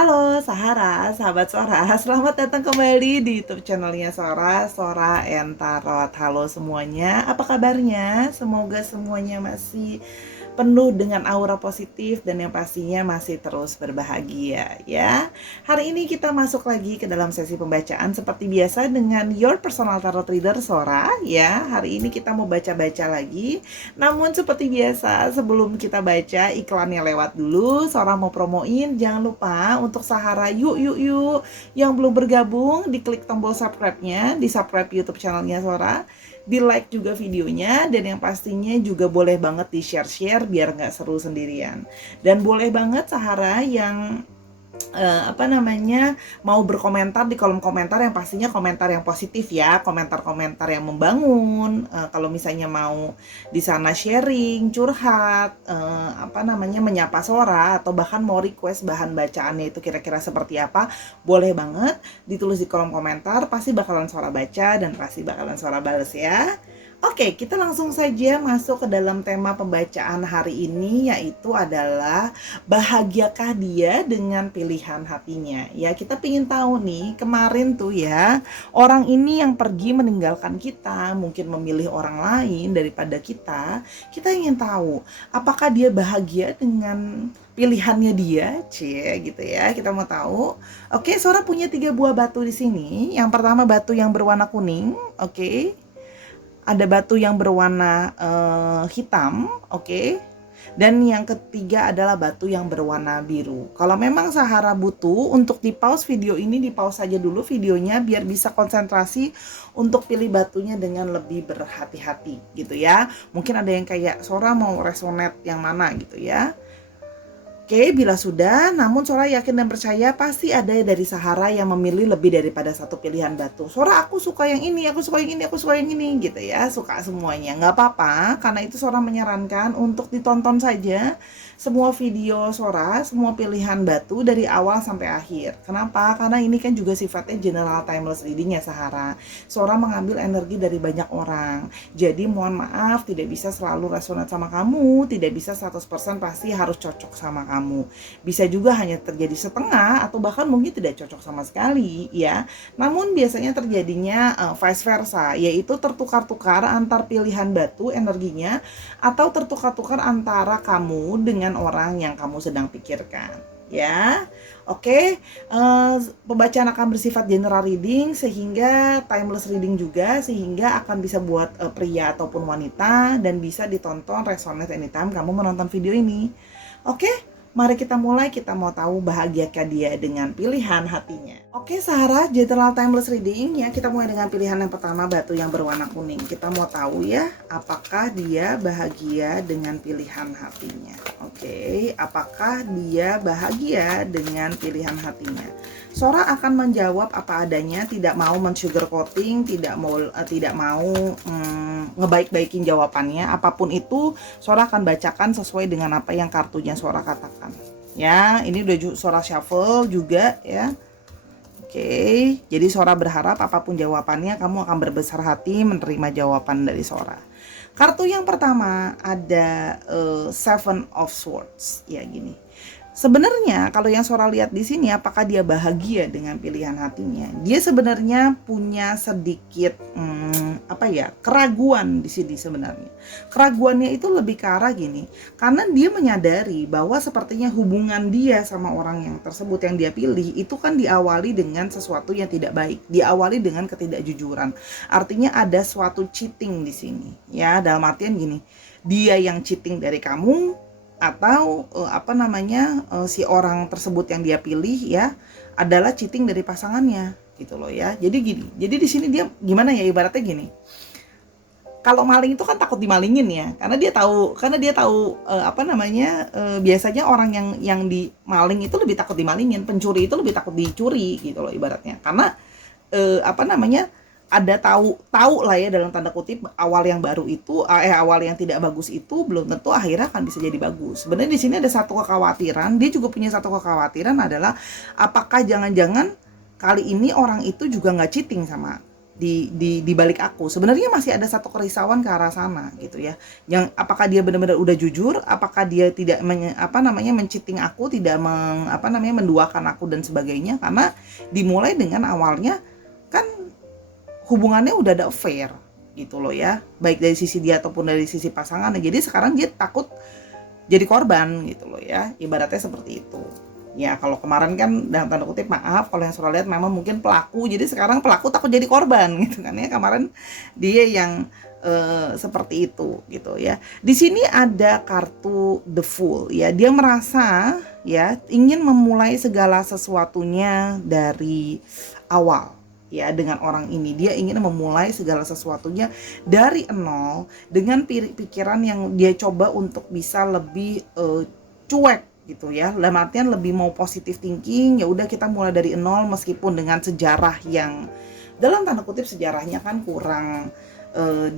Halo Sahara, sahabat Sora, selamat datang kembali di YouTube channelnya Sora, Sora and Tarot. Halo semuanya, apa kabarnya? Semoga semuanya masih penuh dengan aura positif dan yang pastinya masih terus berbahagia ya. Hari ini kita masuk lagi ke dalam sesi pembacaan seperti biasa dengan Your Personal Tarot Reader Sora ya. Hari ini kita mau baca-baca lagi. Namun seperti biasa sebelum kita baca iklannya lewat dulu, Sora mau promoin jangan lupa untuk Sahara yuk yang belum bergabung diklik tombol subscribe-nya, di subscribe YouTube channelnya Sora, di like juga videonya, dan yang pastinya juga boleh banget di share biar nggak seru sendirian. Dan boleh banget Sahara yang mau berkomentar di kolom komentar yang pastinya komentar yang positif ya, komentar-komentar yang membangun. Kalau misalnya mau di sana sharing, curhat, menyapa Sora, atau bahkan mau request bahan bacaannya itu kira-kira seperti apa, boleh banget ditulis di kolom komentar, pasti bakalan Sora baca dan pasti bakalan Sora bales ya. Oke, kita langsung saja masuk ke dalam tema pembacaan hari ini, yaitu adalah bahagiakah dia dengan pilihan hatinya. Ya, kita pengen tahu nih, kemarin tuh ya, orang ini yang pergi meninggalkan kita, mungkin memilih orang lain daripada kita ingin tahu, apakah dia bahagia dengan pilihannya dia, gitu ya. Kita mau tahu. Oke, Sora punya 3 buah batu di sini. Yang pertama batu yang berwarna kuning, oke. Ada batu yang berwarna hitam, oke. Dan yang ketiga adalah batu yang berwarna biru. Kalau memang Sahara butuh untuk di pause video ini, di pause saja dulu videonya biar bisa konsentrasi untuk pilih batunya dengan lebih berhati-hati gitu ya. Mungkin ada yang kayak Sora mau resonate yang mana gitu ya. Oke, bila sudah, namun Sora yakin dan percaya pasti ada dari Sahara yang memilih lebih daripada satu pilihan batu. Sora, aku suka yang ini, aku suka yang ini, aku suka yang ini, gitu ya. Suka semuanya, nggak apa-apa, karena itu Sora menyarankan untuk ditonton saja semua video Sora, semua pilihan batu dari awal sampai akhir. Kenapa? Karena ini kan juga sifatnya general timeless reading ya Sahara. Sora mengambil energi dari banyak orang. Jadi mohon maaf, tidak bisa selalu resonate sama kamu, tidak bisa 100% pasti harus cocok sama kamu. Bisa juga hanya terjadi setengah atau bahkan mungkin tidak cocok sama sekali ya. Namun biasanya terjadinya vice versa, yaitu tertukar-tukar antar pilihan batu energinya atau tertukar-tukar antara kamu dengan orang yang kamu sedang pikirkan ya. Oke, pembacaan akan bersifat general reading sehingga timeless reading juga, sehingga akan bisa buat pria ataupun wanita dan bisa ditonton resonate anytime kamu menonton video ini. Oke, mari kita mulai. Kita mau tahu bahagiakah dia dengan pilihan hatinya. Oke Sahara, general timeless reading ya. Kita mulai dengan pilihan yang pertama, batu yang berwarna kuning. Kita mau tahu ya, apakah dia bahagia dengan pilihan hatinya. Oke, apakah dia bahagia dengan pilihan hatinya. Sora akan menjawab apa adanya, tidak mau men-sugarcoating, tidak mau ngebaik-baikin jawabannya. Apapun itu Sora akan bacakan sesuai dengan apa yang kartunya Sora katakan ya. Ini udah Sora shuffle juga ya. Oke, jadi Sora berharap apapun jawabannya kamu akan berbesar hati menerima jawaban dari Sora. Kartu yang pertama ada Seven of Swords ya gini. Sebenarnya kalau yang Sora lihat di sini, apakah dia bahagia dengan pilihan hatinya? Dia sebenarnya punya sedikit keraguan di sini sebenarnya. Keraguannya itu lebih ke arah gini, karena dia menyadari bahwa sepertinya hubungan dia sama orang yang tersebut yang dia pilih itu kan diawali dengan sesuatu yang tidak baik, diawali dengan ketidakjujuran. Artinya ada suatu cheating di sini, ya dalam artian gini, dia yang cheating dari kamu atau si orang tersebut yang dia pilih ya adalah cheating dari pasangannya gitu loh ya. Jadi gini, jadi di sini dia gimana ya, ibaratnya gini, kalau maling itu kan takut dimalingin ya, karena dia tahu biasanya orang yang dimaling itu lebih takut dimalingin, pencuri itu lebih takut dicuri gitu loh ibaratnya, karena ada tahu lah ya dalam tanda kutip, awal yang baru itu awal yang tidak bagus itu belum tentu akhirnya akan bisa jadi bagus. Sebenarnya di sini ada satu kekhawatiran, dia juga punya satu kekhawatiran adalah apakah jangan-jangan kali ini orang itu juga nggak cheating sama di balik aku. Sebenarnya masih ada satu kerisauan ke arah sana gitu ya. Yang apakah dia benar-benar udah jujur, apakah dia tidak mencheating aku, tidak menduakan aku dan sebagainya, karena dimulai dengan awalnya kan hubungannya udah ada affair gitu loh ya. Baik dari sisi dia ataupun dari sisi pasangan. Jadi sekarang dia takut jadi korban gitu loh ya. Ibaratnya seperti itu. Ya kalau kemarin kan dalam tanda kutip maaf kalau yang Sora lihat memang mungkin pelaku, jadi sekarang pelaku takut jadi korban gitu kan ya. Kemarin dia yang seperti itu gitu ya. Di sini ada kartu The Fool ya. Dia merasa ya ingin memulai segala sesuatunya dari awal. Ya, dengan orang ini dia ingin memulai segala sesuatunya dari nol dengan pikiran yang dia coba untuk bisa lebih cuek gitu ya, dalam artian lebih mau positive thinking. Ya udah kita mulai dari nol, meskipun dengan sejarah yang dalam tanda kutip sejarahnya kan kurang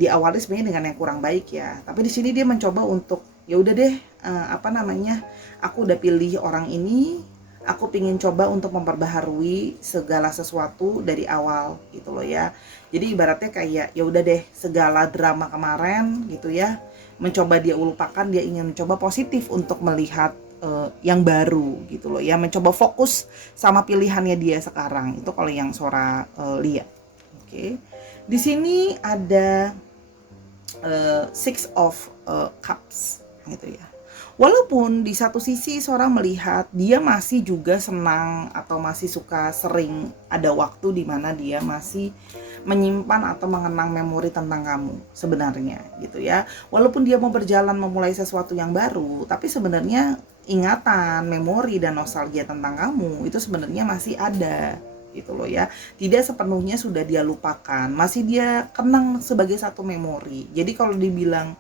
diawali sebenarnya dengan yang kurang baik ya. Tapi di sini dia mencoba untuk ya udah deh, aku udah pilih orang ini, aku pingin coba untuk memperbaharui segala sesuatu dari awal gitu loh ya. Jadi ibaratnya kayak ya udah deh, segala drama kemarin gitu ya, mencoba dia lupakan, dia ingin mencoba positif untuk melihat yang baru gitu loh ya, mencoba fokus sama pilihannya dia sekarang. Itu kalau yang Sora lihat. Oke. Di sini ada Six of Cups gitu ya. Walaupun di satu sisi Sora melihat dia masih juga senang atau masih suka sering ada waktu di mana dia masih menyimpan atau mengenang memori tentang kamu sebenarnya gitu ya. Walaupun dia mau berjalan memulai sesuatu yang baru, tapi sebenarnya ingatan, memori dan nostalgia tentang kamu itu sebenarnya masih ada gitu loh ya. Tidak sepenuhnya sudah dia lupakan, masih dia kenang sebagai satu memori. Jadi kalau dibilang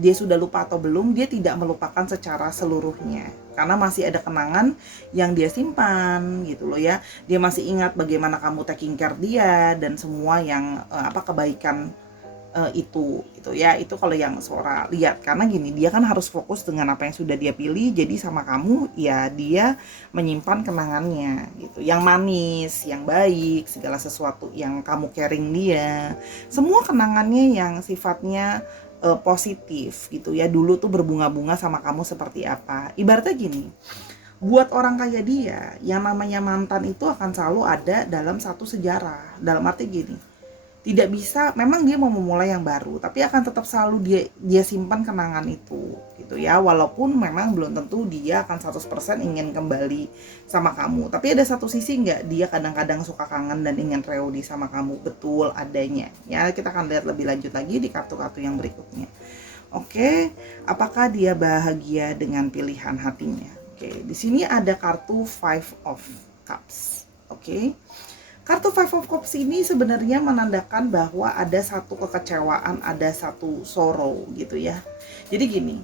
dia sudah lupa atau belum, dia tidak melupakan secara seluruhnya karena masih ada kenangan yang dia simpan gitu loh ya. Dia masih ingat bagaimana kamu taking care dia dan semua yang kebaikan itu gitu ya. Itu kalau yang Sora lihat, karena gini, dia kan harus fokus dengan apa yang sudah dia pilih. Jadi sama kamu ya dia menyimpan kenangannya gitu, yang manis, yang baik, segala sesuatu yang kamu caring dia, semua kenangannya yang sifatnya positif gitu ya. Dulu tuh berbunga-bunga sama kamu seperti apa. Ibaratnya gini, buat orang kayak dia, yang namanya mantan itu akan selalu ada dalam satu sejarah. Dalam arti gini, tidak bisa, memang dia mau memulai yang baru, tapi akan tetap selalu dia simpan kenangan itu gitu ya. Walaupun memang belum tentu dia akan 100% ingin kembali sama kamu, tapi ada satu sisi enggak, dia kadang-kadang suka kangen dan ingin reuni sama kamu, betul adanya ya. Kita akan lihat lebih lanjut lagi di kartu-kartu yang berikutnya. Oke, apakah dia bahagia dengan pilihan hatinya? Oke, di sini ada kartu Five of Cups. Oke. Kartu Five of Cups ini sebenarnya menandakan bahwa ada satu kekecewaan, ada satu sorrow gitu ya. Jadi gini,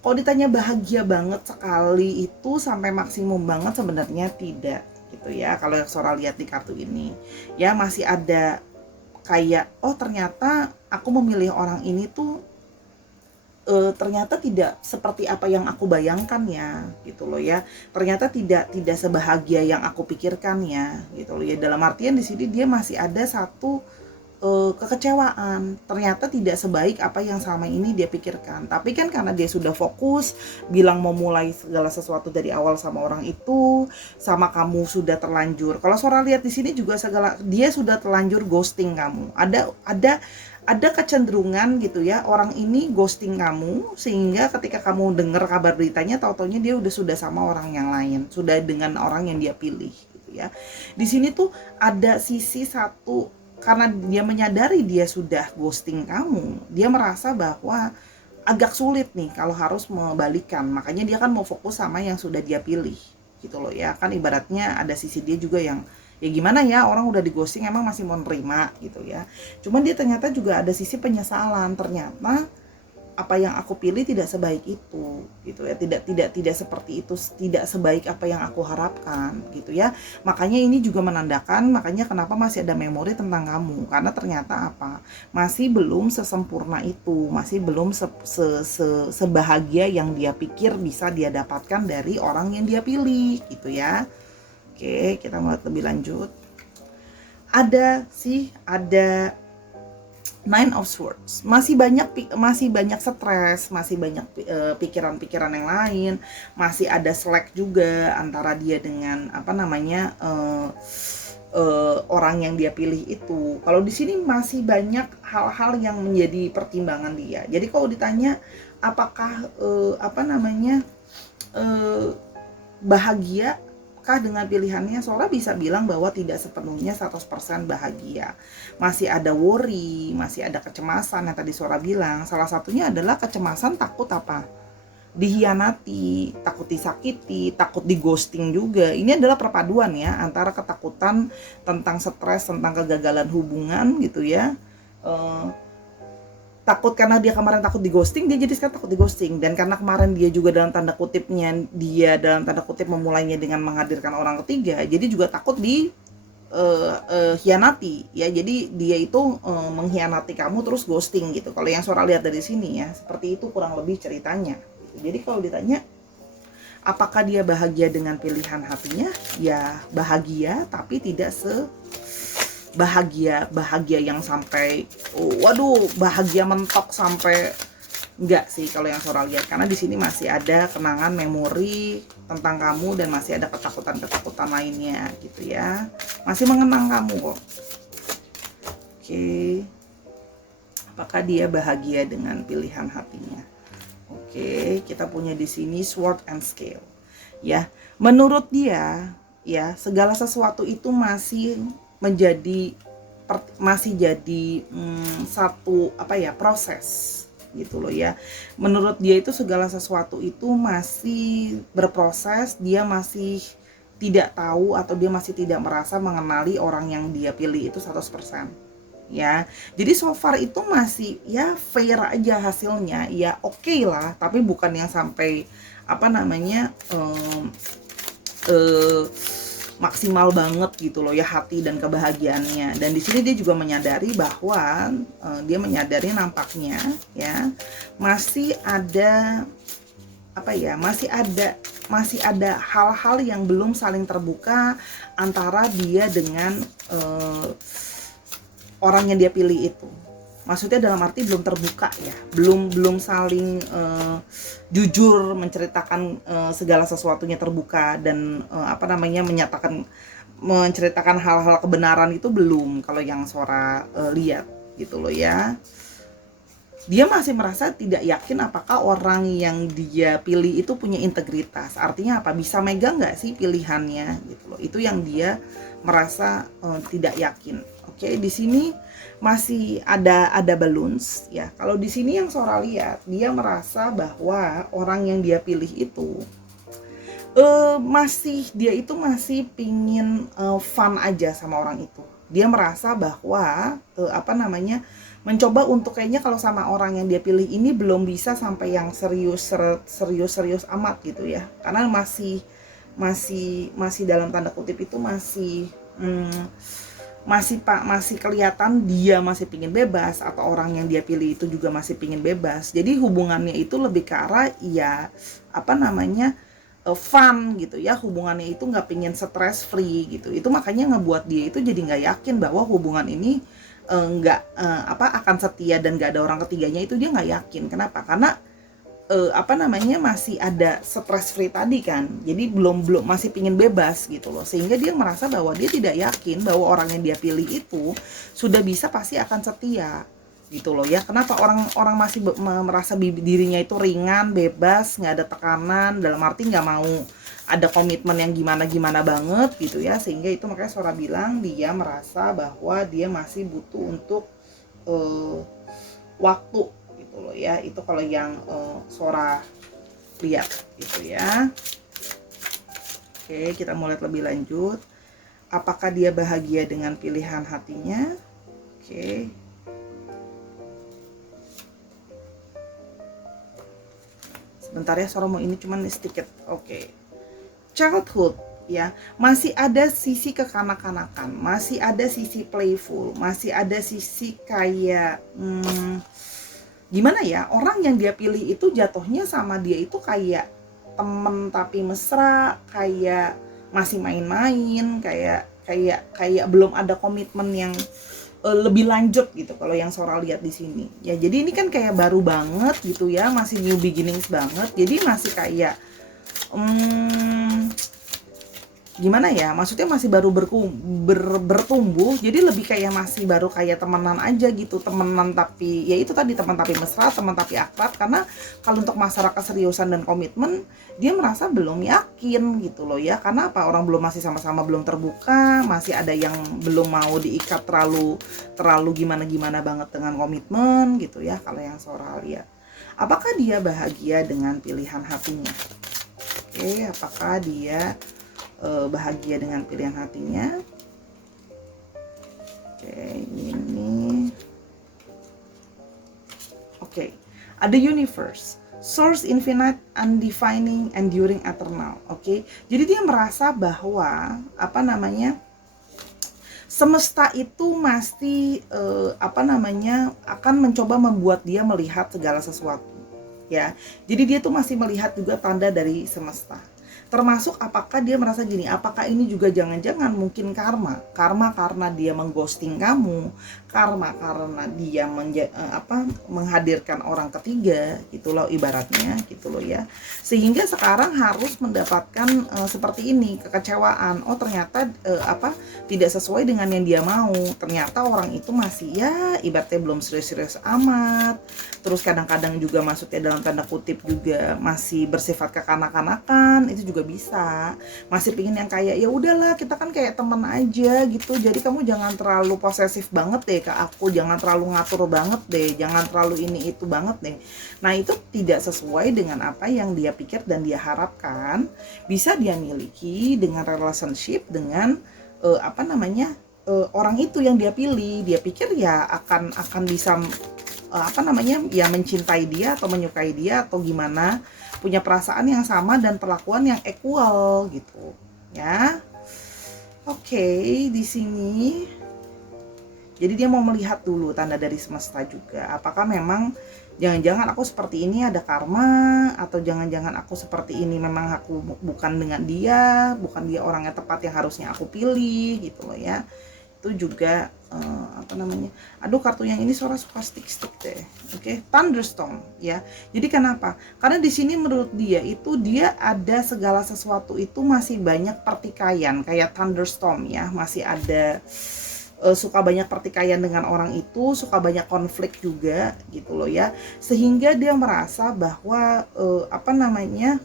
kalau ditanya bahagia banget sekali itu sampai maksimum banget, sebenarnya tidak gitu ya. Kalau yang Sora lihat di kartu ini ya, masih ada kayak, oh ternyata aku memilih orang ini tuh ternyata tidak seperti apa yang aku bayangkan ya gitu loh ya. Ternyata tidak sebahagia yang aku pikirkan ya gitu loh ya. Dalam artian di sini dia masih ada satu kekecewaan, ternyata tidak sebaik apa yang selama ini dia pikirkan. Tapi kan karena dia sudah fokus bilang mau mulai segala sesuatu dari awal sama orang itu, sama kamu sudah terlanjur. Kalau Sora lihat di sini juga dia sudah terlanjur ghosting kamu. Ada kecenderungan gitu ya, orang ini ghosting kamu sehingga ketika kamu dengar kabar beritanya, tau-taunya dia sudah sama orang yang lain, sudah dengan orang yang dia pilih gitu ya. Di sini tuh ada sisi satu, karena dia menyadari dia sudah ghosting kamu, dia merasa bahwa agak sulit nih kalau harus membalikan. Makanya dia kan mau fokus sama yang sudah dia pilih gitu loh ya. Kan ibaratnya ada sisi dia juga yang ya gimana ya, orang udah di ghosting emang masih mau nerima gitu ya. Cuman dia ternyata juga ada sisi penyesalan, ternyata apa yang aku pilih tidak sebaik itu gitu ya, tidak seperti itu, tidak sebaik apa yang aku harapkan gitu ya. Makanya ini juga menandakan, makanya kenapa masih ada memori tentang kamu, karena ternyata apa, masih belum sesempurna itu, masih belum sebahagia yang dia pikir bisa dia dapatkan dari orang yang dia pilih gitu ya. Oke, kita mulai lebih lanjut. ada Nine of Swords, masih banyak stres, masih banyak pikiran-pikiran yang lain, masih ada slack juga antara dia dengan orang yang dia pilih itu. Kalau di sini masih banyak hal-hal yang menjadi pertimbangan dia. Jadi kalau ditanya apakah bahagia kah dengan pilihannya, Sora bisa bilang bahwa tidak sepenuhnya 100% bahagia. Masih ada worry, masih ada kecemasan yang tadi Sora bilang. Salah satunya adalah kecemasan takut apa? Dihianati, takut disakiti, takut di ghosting juga. Ini adalah perpaduan ya antara ketakutan tentang stres, tentang kegagalan hubungan gitu ya. Takut karena dia kemarin takut di ghosting, dia jadi sekarang takut di ghosting. Dan karena kemarin dia juga dalam tanda kutip memulainya dengan menghadirkan orang ketiga, jadi juga takut di hianati ya. Jadi dia itu mengkhianati kamu terus ghosting gitu. Kalau yang Sora lihat dari sini ya, seperti itu kurang lebih ceritanya. Jadi kalau ditanya apakah dia bahagia dengan pilihan hatinya, ya bahagia, tapi tidak bahagia yang sampai bahagia mentok sampai, enggak sih kalau yang Sora lihat, karena di sini masih ada kenangan memori tentang kamu dan masih ada ketakutan lainnya gitu ya, masih mengenang kamu kok. Oke. Apakah dia bahagia dengan pilihan hatinya? Oke, kita punya di sini Sword and Scale ya. Menurut dia ya, segala sesuatu itu masih jadi satu proses gitu loh ya. Menurut dia itu segala sesuatu itu masih berproses, dia masih tidak tahu atau dia masih tidak merasa mengenali orang yang dia pilih itu 100% ya. Jadi so far itu masih ya fair aja hasilnya, ya oke lah, tapi bukan yang sampai maksimal banget gitu loh ya hati dan kebahagiaannya. Dan di sini dia juga menyadari bahwa nampaknya ya masih ada masih ada hal-hal yang belum saling terbuka antara dia dengan orang yang dia pilih itu. Maksudnya dalam arti belum terbuka ya, belum saling jujur menceritakan segala sesuatunya terbuka dan menceritakan hal-hal kebenaran itu belum. Kalau yang Sora lihat gitu loh ya, dia masih merasa tidak yakin apakah orang yang dia pilih itu punya integritas. Artinya apa? Bisa megang nggak sih pilihannya gitu loh. Itu yang dia merasa tidak yakin. Oke, di sini masih ada balance ya. Kalau di sini yang Sora lihat, dia merasa bahwa orang yang dia pilih itu dia itu masih pingin fun aja sama orang itu. Dia merasa bahwa mencoba untuk kayaknya kalau sama orang yang dia pilih ini belum bisa sampai yang serius amat gitu ya. Karena masih dalam tanda kutip itu masih kelihatan dia masih pingin bebas, atau orang yang dia pilih itu juga masih pingin bebas. Jadi hubungannya itu lebih ke arah ya fun gitu ya, hubungannya itu nggak pingin stress free gitu. Itu makanya ngebuat dia itu jadi nggak yakin bahwa hubungan ini akan setia dan nggak ada orang ketiganya. Itu dia nggak yakin. Kenapa? Karena masih ada stress free tadi kan. Jadi belum masih pingin bebas gitu loh. Sehingga dia merasa bahwa dia tidak yakin bahwa orang yang dia pilih itu sudah bisa pasti akan setia gitu loh ya. Kenapa orang masih merasa dirinya itu ringan, bebas, nggak ada tekanan, dalam arti nggak mau ada komitmen yang gimana banget gitu ya. Sehingga itu makanya Sora bilang dia merasa bahwa dia masih butuh untuk waktu gitu loh ya. Itu kalau yang Sora lihat gitu ya. Oke, kita mau lihat lebih lanjut. Apakah dia bahagia dengan pilihan hatinya? Oke. Sebentar ya, Sora mau ini cuman sedikit. Oke. Childhood ya, masih ada sisi kekanak-kanakan, masih ada sisi playful, masih ada sisi kayak gimana ya, orang yang dia pilih itu jatuhnya sama dia itu kayak temen tapi mesra, kayak masih main-main, kayak kayak belum ada komitmen yang lebih lanjut gitu kalau yang Sora lihat di sini ya. Jadi ini kan kayak baru banget gitu ya, masih new beginnings banget, jadi masih kayak gimana ya, maksudnya masih baru bertumbuh, jadi lebih kayak masih baru kayak temenan aja gitu, temenan tapi ya itu tadi, teman tapi mesra, teman tapi akrab. Karena kalau untuk masalah keseriusan dan komitmen dia merasa belum yakin gitu loh ya. Karena apa, orang belum, masih sama-sama belum terbuka, masih ada yang belum mau diikat terlalu gimana banget dengan komitmen gitu ya. Kalau yang Sora lihat, apakah dia bahagia dengan pilihan hatinya? Oke, apakah dia bahagia dengan pilihan hatinya? Oke, ada universe, source, infinite, undefining, enduring, eternal. Oke, jadi dia merasa bahwa semesta itu pasti akan mencoba membuat dia melihat segala sesuatu ya. Jadi dia tuh masih melihat juga tanda dari semesta. Termasuk apakah dia merasa gini, apakah ini juga jangan-jangan mungkin karma karena dia mengghosting kamu, karma karena dia menghadirkan orang ketiga gitu loh, ibaratnya gitu loh ya, sehingga sekarang harus mendapatkan seperti ini, kekecewaan. Oh ternyata tidak sesuai dengan yang dia mau, ternyata orang itu masih ya ibaratnya belum serius-serius amat, terus kadang-kadang juga maksudnya dalam tanda kutip juga masih bersifat kekanak-kanakan. Itu juga bisa, masih pingin yang kayak ya udahlah kita kan kayak teman aja gitu, jadi kamu jangan terlalu posesif banget deh ke aku, jangan terlalu ngatur banget deh, jangan terlalu ini itu banget deh. Nah itu tidak sesuai dengan apa yang dia pikir dan dia harapkan bisa dia miliki dengan relationship dengan orang itu yang dia pilih. Dia pikir ya akan bisa ya mencintai dia atau menyukai dia atau gimana, punya perasaan yang sama dan perlakuan yang equal gitu ya. Oke, di sini jadi dia mau melihat dulu tanda dari semesta juga, apakah memang jangan-jangan aku seperti ini ada karma, atau jangan-jangan aku seperti ini memang aku bukan bukan dia orang yang tepat yang harusnya aku pilih gitu loh ya. Itu juga aduh kartu yang ini Sora suka stick deh. Oke, thunderstorm ya. Jadi kenapa? Karena di sini menurut dia itu dia ada segala sesuatu itu masih banyak pertikaian kayak thunderstorm ya, masih ada suka banyak pertikaian dengan orang itu, suka banyak konflik juga gitu loh ya, sehingga dia merasa bahwa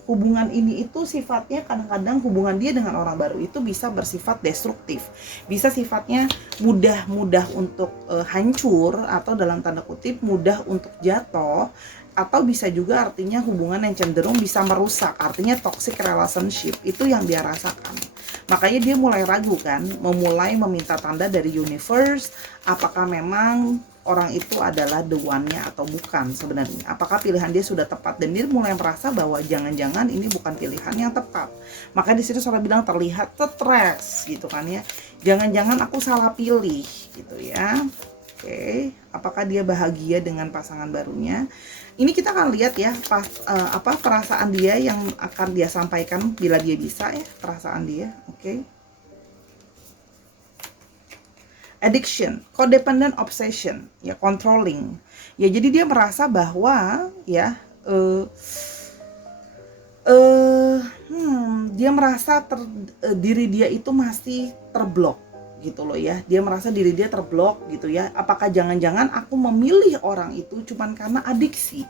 hubungan ini itu sifatnya kadang-kadang hubungan dia dengan orang baru itu bisa bersifat destruktif, bisa sifatnya mudah untuk hancur atau dalam tanda kutip mudah untuk jatuh, atau bisa juga artinya hubungan yang cenderung bisa merusak, artinya toxic relationship. Itu yang dia rasakan. Makanya dia mulai ragu kan, memulai meminta tanda dari universe, apakah memang orang itu adalah the one-nya atau bukan sebenarnya. Apakah pilihan dia sudah tepat, dan dia mulai merasa bahwa jangan-jangan ini bukan pilihan yang tepat. Makanya di sini Sora bilang terlihat stres gitu kan ya. Jangan-jangan aku salah pilih gitu ya. Oke, apakah dia bahagia dengan pasangan barunya? Ini kita akan lihat ya perasaan dia yang akan dia sampaikan bila dia bisa ya, perasaan dia. Oke. Addiction, codependent obsession, ya controlling. Ya jadi dia merasa bahwa ya dia merasa diri dia itu masih terblok gitu loh ya. Dia merasa diri dia terblok gitu ya. Apakah jangan-jangan aku memilih orang itu cuman karena adiksi,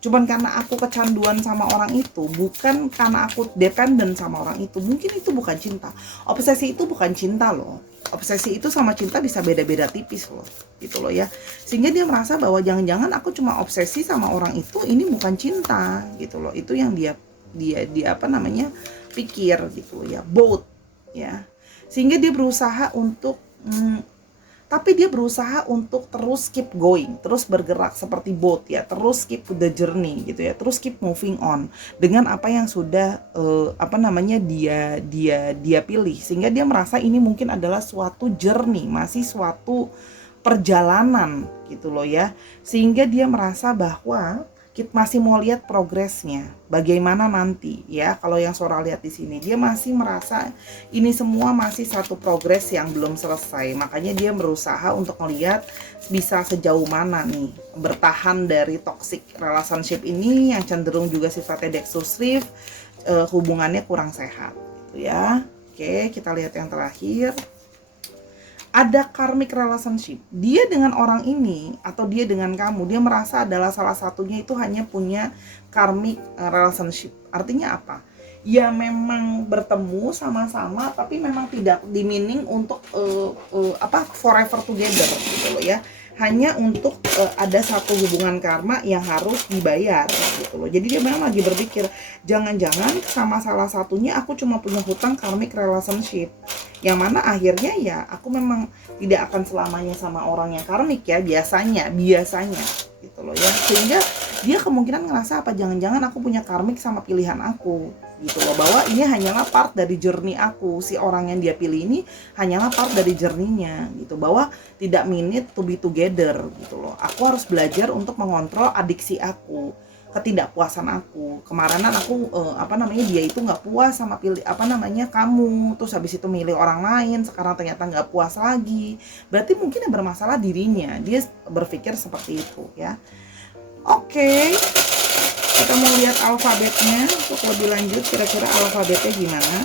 cuman karena aku kecanduan sama orang itu, bukan karena aku dependen sama orang itu. Mungkin itu bukan cinta. Obsesi itu bukan cinta loh. Obsesi itu sama cinta bisa beda-beda tipis loh gitu loh ya. Sehingga dia merasa bahwa jangan-jangan aku cuma obsesi sama orang itu, ini bukan cinta gitu loh. Itu yang dia pikir gitu ya, both ya. Sehingga dia berusaha untuk tapi dia berusaha untuk terus keep going, terus bergerak seperti boat ya, terus keep the journey gitu ya, terus keep moving on dengan apa yang sudah dia pilih. Sehingga dia merasa ini mungkin adalah suatu journey, masih suatu perjalanan gitu loh ya. Sehingga dia merasa bahwa kita masih mau lihat progresnya, bagaimana nanti ya. Kalau yang Sora lihat di sini, dia masih merasa ini semua masih satu progres yang belum selesai. Makanya dia berusaha untuk melihat bisa sejauh mana nih bertahan dari toxic relationship ini yang cenderung juga sifatnya destruktif, hubungannya kurang sehat gitu ya. Oke, kita lihat yang terakhir. Ada karmic relationship. Dia dengan orang ini atau dia dengan kamu, dia merasa adalah salah satunya itu hanya punya karmic relationship. Artinya apa? Ya memang bertemu sama-sama tapi memang tidak di meaning untuk forever together gitu loh ya. Hanya untuk ada satu hubungan karma yang harus dibayar gitu loh. Jadi dia memang lagi berpikir, jangan-jangan sama salah satunya aku cuma punya hutang karmic relationship, yang mana akhirnya ya aku memang tidak akan selamanya sama orang yang karmik ya, biasanya gitu loh ya. Sehingga dia kemungkinan ngerasa apa, jangan-jangan aku punya karmik sama pilihan aku gitu loh, bahwa ini hanyalah part dari journey aku, si orang yang dia pilih ini hanyalah part dari journey-nya gitu, bahwa tidak mean it to be together gitu loh. Aku harus belajar untuk mengontrol adiksi aku, ketidakpuasan aku, kemaranan aku, dia itu nggak puas sama pilih kamu, terus habis itu milih orang lain, sekarang ternyata nggak puas lagi, berarti mungkin yang bermasalah dirinya, dia berpikir seperti itu ya. Oke, kita mau lihat alfabetnya untuk lebih lanjut, kira-kira alfabetnya gimana.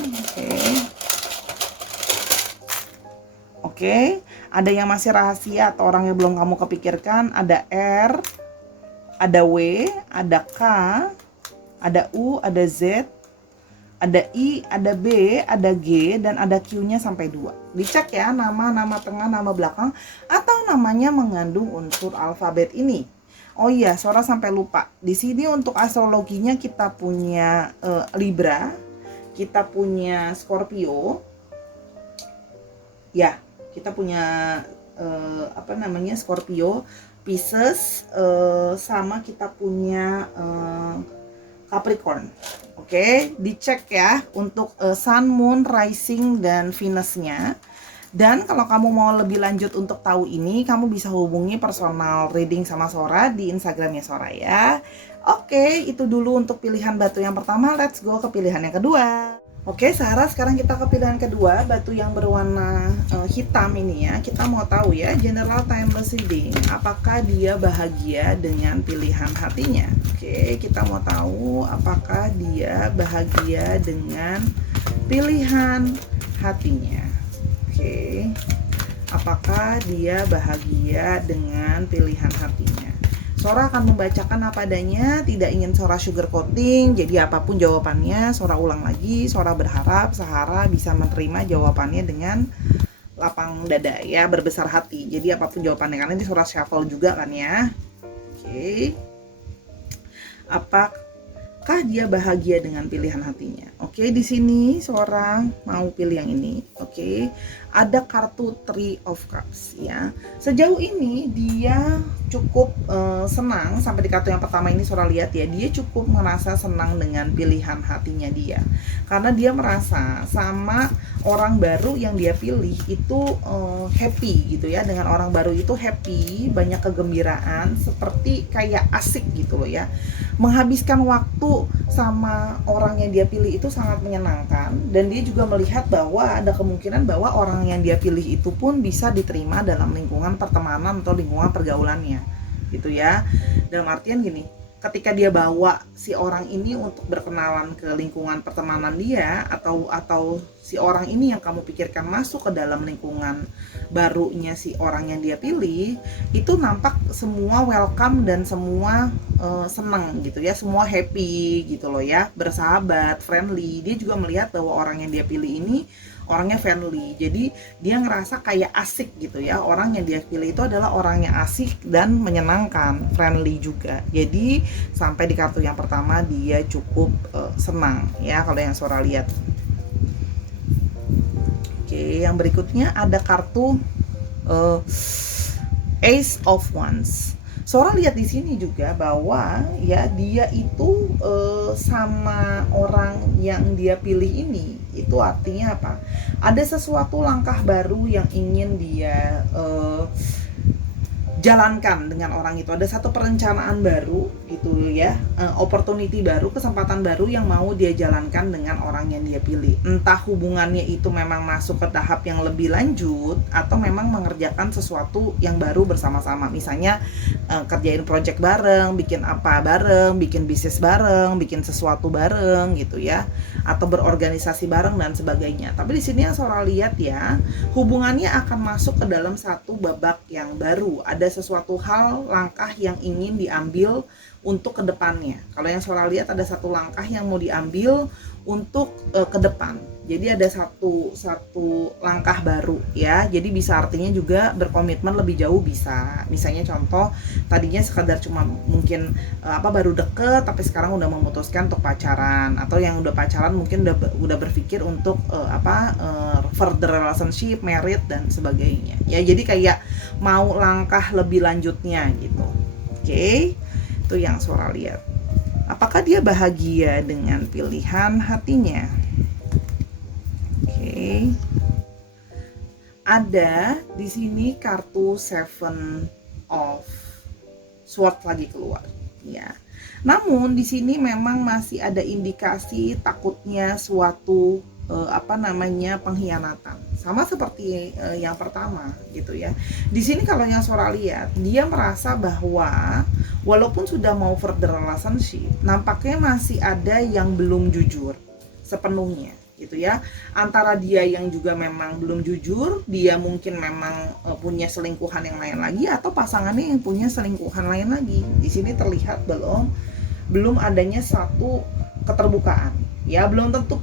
Oke, ada yang masih rahasia atau orang yang belum kamu kepikirkan. Ada R, ada W, ada K, ada U, ada Z, ada I, ada B, ada G, dan ada Q-nya sampai 2. Dicek ya, nama tengah, nama belakang, atau namanya mengandung unsur alfabet ini. Oh iya, Sora sampai lupa. Di sini untuk astrologinya kita punya Libra, kita punya Scorpio. Ya, kita punya Scorpio, Pisces, sama kita punya Capricorn. Oke, dicek ya untuk Sun, Moon, Rising, dan Venus-nya. Dan kalau kamu mau lebih lanjut untuk tahu ini, kamu bisa hubungi personal reading sama Sora di Instagramnya Sora ya. Oke, itu dulu untuk pilihan batu yang pertama. Let's go ke pilihan yang kedua. Oke, Sarah, sekarang kita ke pilihan kedua, batu yang berwarna hitam ini ya. Kita mau tahu ya, general timeless reading, apakah dia bahagia dengan pilihan hatinya. Oke, kita mau tahu apakah dia bahagia dengan pilihan hatinya. Oke, apakah dia bahagia dengan pilihan hatinya? Sora akan membacakan apa adanya, tidak ingin Sora sugarcoating, jadi apapun jawabannya Sora ulang lagi. Sora berharap Sahara bisa menerima jawabannya dengan lapang dada ya, berbesar hati. Jadi apapun jawabannya, karena ini Sora shuffle juga kan ya. Oke, apakah dia bahagia dengan pilihan hatinya? Oke, di sini Sora mau pilih yang ini. Oke, ada kartu Three of Cups ya. Sejauh ini dia cukup senang, sampai di kartu yang pertama ini Sora lihat ya, dia cukup merasa senang dengan pilihan hatinya dia, karena dia merasa sama orang baru yang dia pilih itu happy gitu ya, dengan orang baru itu happy, banyak kegembiraan, seperti kayak asik gitu loh ya. Menghabiskan waktu sama orang yang dia pilih itu sangat menyenangkan, dan dia juga melihat bahwa ada kemungkinan bahwa orang yang dia pilih itu pun bisa diterima dalam lingkungan pertemanan atau lingkungan pergaulannya gitu ya. Dalam artian gini, ketika dia bawa si orang ini untuk berkenalan ke lingkungan pertemanan dia, atau si orang ini yang kamu pikirkan masuk ke dalam lingkungan barunya si orang yang dia pilih, itu nampak semua welcome dan semua senang gitu ya, semua happy gitu loh ya, bersahabat, friendly. Dia juga melihat bahwa orang yang dia pilih ini orangnya friendly, jadi dia ngerasa kayak asik gitu ya. Orang yang dia pilih itu adalah orang yang asik dan menyenangkan, friendly juga. Jadi sampai di kartu yang pertama dia cukup senang ya, kalau yang Sora lihat. Oke, yang berikutnya ada kartu Ace of Wands. Sora lihat di sini juga bahwa ya dia itu sama orang yang dia pilih ini, itu artinya apa? Ada sesuatu langkah baru yang ingin dia jalankan dengan orang itu. Ada satu perencanaan baru gitu ya, opportunity baru, kesempatan baru yang mau dia jalankan dengan orang yang dia pilih. Entah hubungannya itu memang masuk ke tahap yang lebih lanjut atau memang mengerjakan sesuatu yang baru bersama-sama. Misalnya kerjain project bareng, bikin apa bareng, bikin bisnis bareng, bikin sesuatu bareng gitu ya, atau berorganisasi bareng dan sebagainya. Tapi di sini yang Sora lihat ya, hubungannya akan masuk ke dalam satu babak yang baru. Ada sesuatu hal, langkah yang ingin diambil untuk kedepannya. Kalau yang Sora lihat ada satu langkah yang mau diambil untuk ke depan. Jadi ada satu langkah baru ya. Jadi bisa artinya juga berkomitmen lebih jauh bisa. Misalnya contoh tadinya sekadar cuma mungkin baru deket tapi sekarang udah memutuskan untuk pacaran, atau yang udah pacaran mungkin udah berpikir untuk further relationship, married dan sebagainya. Ya jadi kayak mau langkah lebih lanjutnya gitu. Oke. Itu yang Sora lihat. Apakah dia bahagia dengan pilihan hatinya? Oke. Ada di sini kartu Seven of Swords lagi keluar, ya. Namun di sini memang masih ada indikasi takutnya suatu pengkhianatan. Sama seperti yang pertama gitu ya. Di sini kalau yang Sora lihat, dia merasa bahwa walaupun sudah mau further relationship, nampaknya masih ada yang belum jujur sepenuhnya gitu ya. Antara dia yang juga memang belum jujur, dia mungkin memang punya selingkuhan yang lain lagi, atau pasangannya yang punya selingkuhan lain lagi. Di sini terlihat belum adanya satu keterbukaan. Ya, belum tentu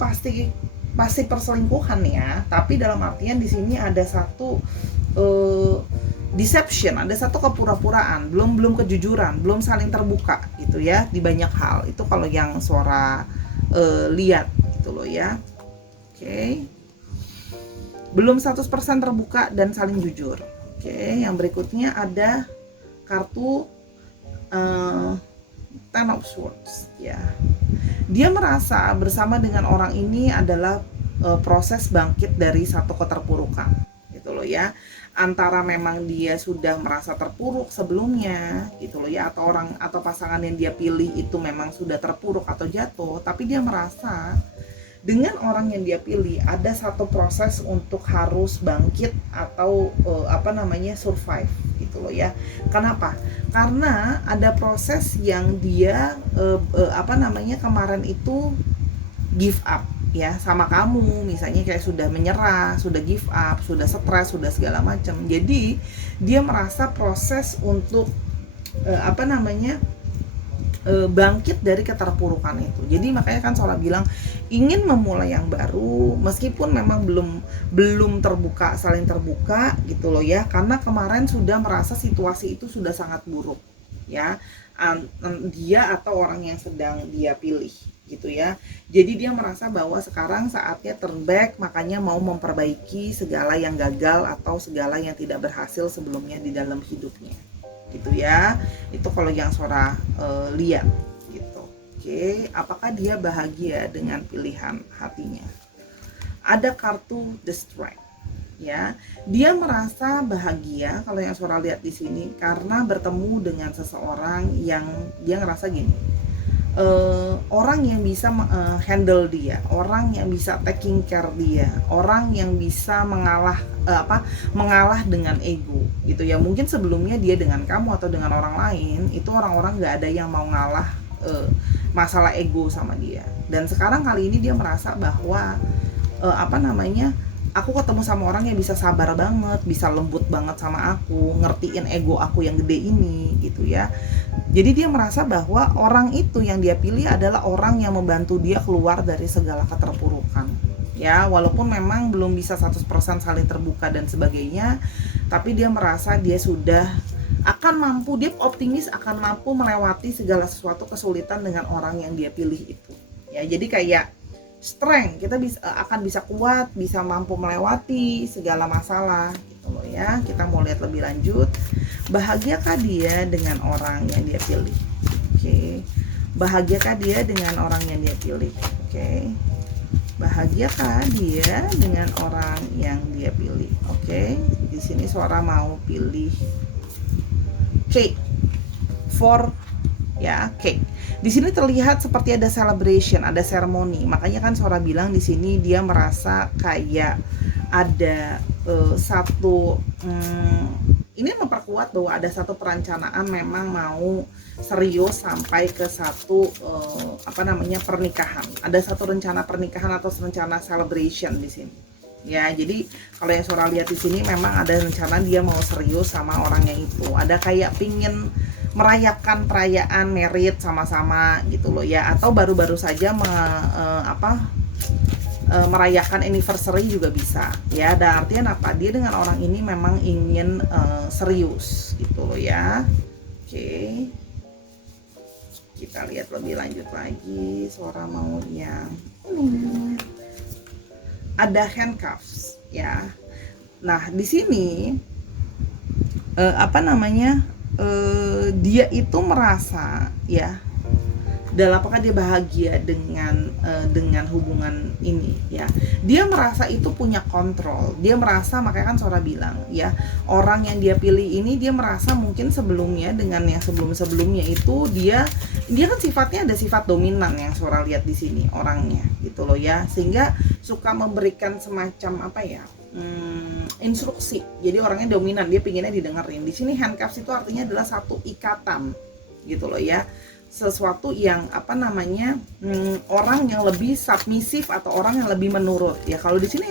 pasti perselingkuhan ya, tapi dalam artian di sini ada satu deception, ada satu kepura-puraan, belum kejujuran, belum saling terbuka gitu ya di banyak hal. Itu kalau yang Sora lihat gitu loh ya. Oke. Belum 100% terbuka dan saling jujur. Oke, yang berikutnya ada kartu Ten of Swords ya. Dia merasa bersama dengan orang ini adalah proses bangkit dari satu keterpurukan gitu loh ya. Antara memang dia sudah merasa terpuruk sebelumnya gitu loh ya, atau pasangan yang dia pilih itu memang sudah terpuruk atau jatuh, tapi dia merasa dengan orang yang dia pilih ada satu proses untuk harus bangkit atau survive gitu loh ya. Kenapa? Karena ada proses yang dia kemarin itu give up ya sama kamu, misalnya kayak sudah menyerah, sudah give up, sudah stres, sudah segala macam. Jadi dia merasa proses untuk bangkit dari keterpurukan itu. Jadi makanya kan Sora bilang ingin memulai yang baru meskipun memang belum terbuka, saling terbuka gitu loh ya, karena kemarin sudah merasa situasi itu sudah sangat buruk ya, dia atau orang yang sedang dia pilih gitu ya. Jadi dia merasa bahwa sekarang saatnya turn back, makanya mau memperbaiki segala yang gagal atau segala yang tidak berhasil sebelumnya di dalam hidupnya gitu ya. Itu kalau yang Sora lihat gitu. Oke, apakah dia bahagia dengan pilihan hatinya? Ada kartu The Strength ya. Dia merasa bahagia kalau yang Sora lihat di sini karena bertemu dengan seseorang yang dia ngerasa gini, orang yang bisa handle dia, orang yang bisa taking care dia, orang yang bisa mengalah dengan ego gitu ya. Mungkin sebelumnya dia dengan kamu atau dengan orang lain itu orang-orang nggak ada yang mau ngalah masalah ego sama dia. Dan sekarang kali ini dia merasa bahwa aku ketemu sama orang yang bisa sabar banget, bisa lembut banget sama aku, ngertiin ego aku yang gede ini gitu ya. Jadi dia merasa bahwa orang itu yang dia pilih adalah orang yang membantu dia keluar dari segala keterpurukan ya. Walaupun memang belum bisa 100% saling terbuka dan sebagainya, tapi dia merasa dia sudah akan mampu, dia optimis akan mampu melewati segala sesuatu kesulitan dengan orang yang dia pilih itu ya. Jadi kayak strength, kita akan bisa kuat, bisa mampu melewati segala masalah gitu loh ya. Kita mau lihat lebih lanjut, bahagiakah dia dengan orang yang dia pilih? Oke. Bahagiakah dia dengan orang yang dia pilih? Oke. Bahagiakah dia dengan orang yang dia pilih? Oke. Di sini Sora mau pilih cake for ya cake. Di sini terlihat seperti ada celebration, ada seremoni. Makanya kan Sora bilang di sini dia merasa kayak ada satu ini memperkuat bahwa ada satu perencanaan memang mau serius sampai ke satu pernikahan. Ada satu rencana pernikahan atau rencana celebration di sini. Ya, jadi kalau yang Sora lihat di sini memang ada rencana dia mau serius sama orangnya itu. Ada kayak pingin merayakan perayaan merit sama-sama gitu loh ya, atau baru-baru saja merayakan anniversary juga bisa ya. Dan artinya apa? Dia dengan orang ini memang ingin serius gitu loh ya. Oke. Kita lihat lebih lanjut lagi. Sora mau yang ini. Ada handcuffs ya. Nah, di sini dia itu merasa ya, dalam apakah dia bahagia dengan hubungan ini ya, dia merasa itu punya kontrol. Dia merasa, makanya kan Sora bilang ya, orang yang dia pilih ini dia merasa mungkin sebelumnya dengan yang sebelumnya itu dia kan sifatnya ada sifat dominan yang Sora lihat di sini orangnya gitu loh ya, sehingga suka memberikan semacam instruksi. Jadi orangnya dominan, dia pinginnya didengerin. Di sini handcuffs itu artinya adalah satu ikatan gitu loh ya, sesuatu yang orang yang lebih submisif atau orang yang lebih menurut ya. Kalau di sini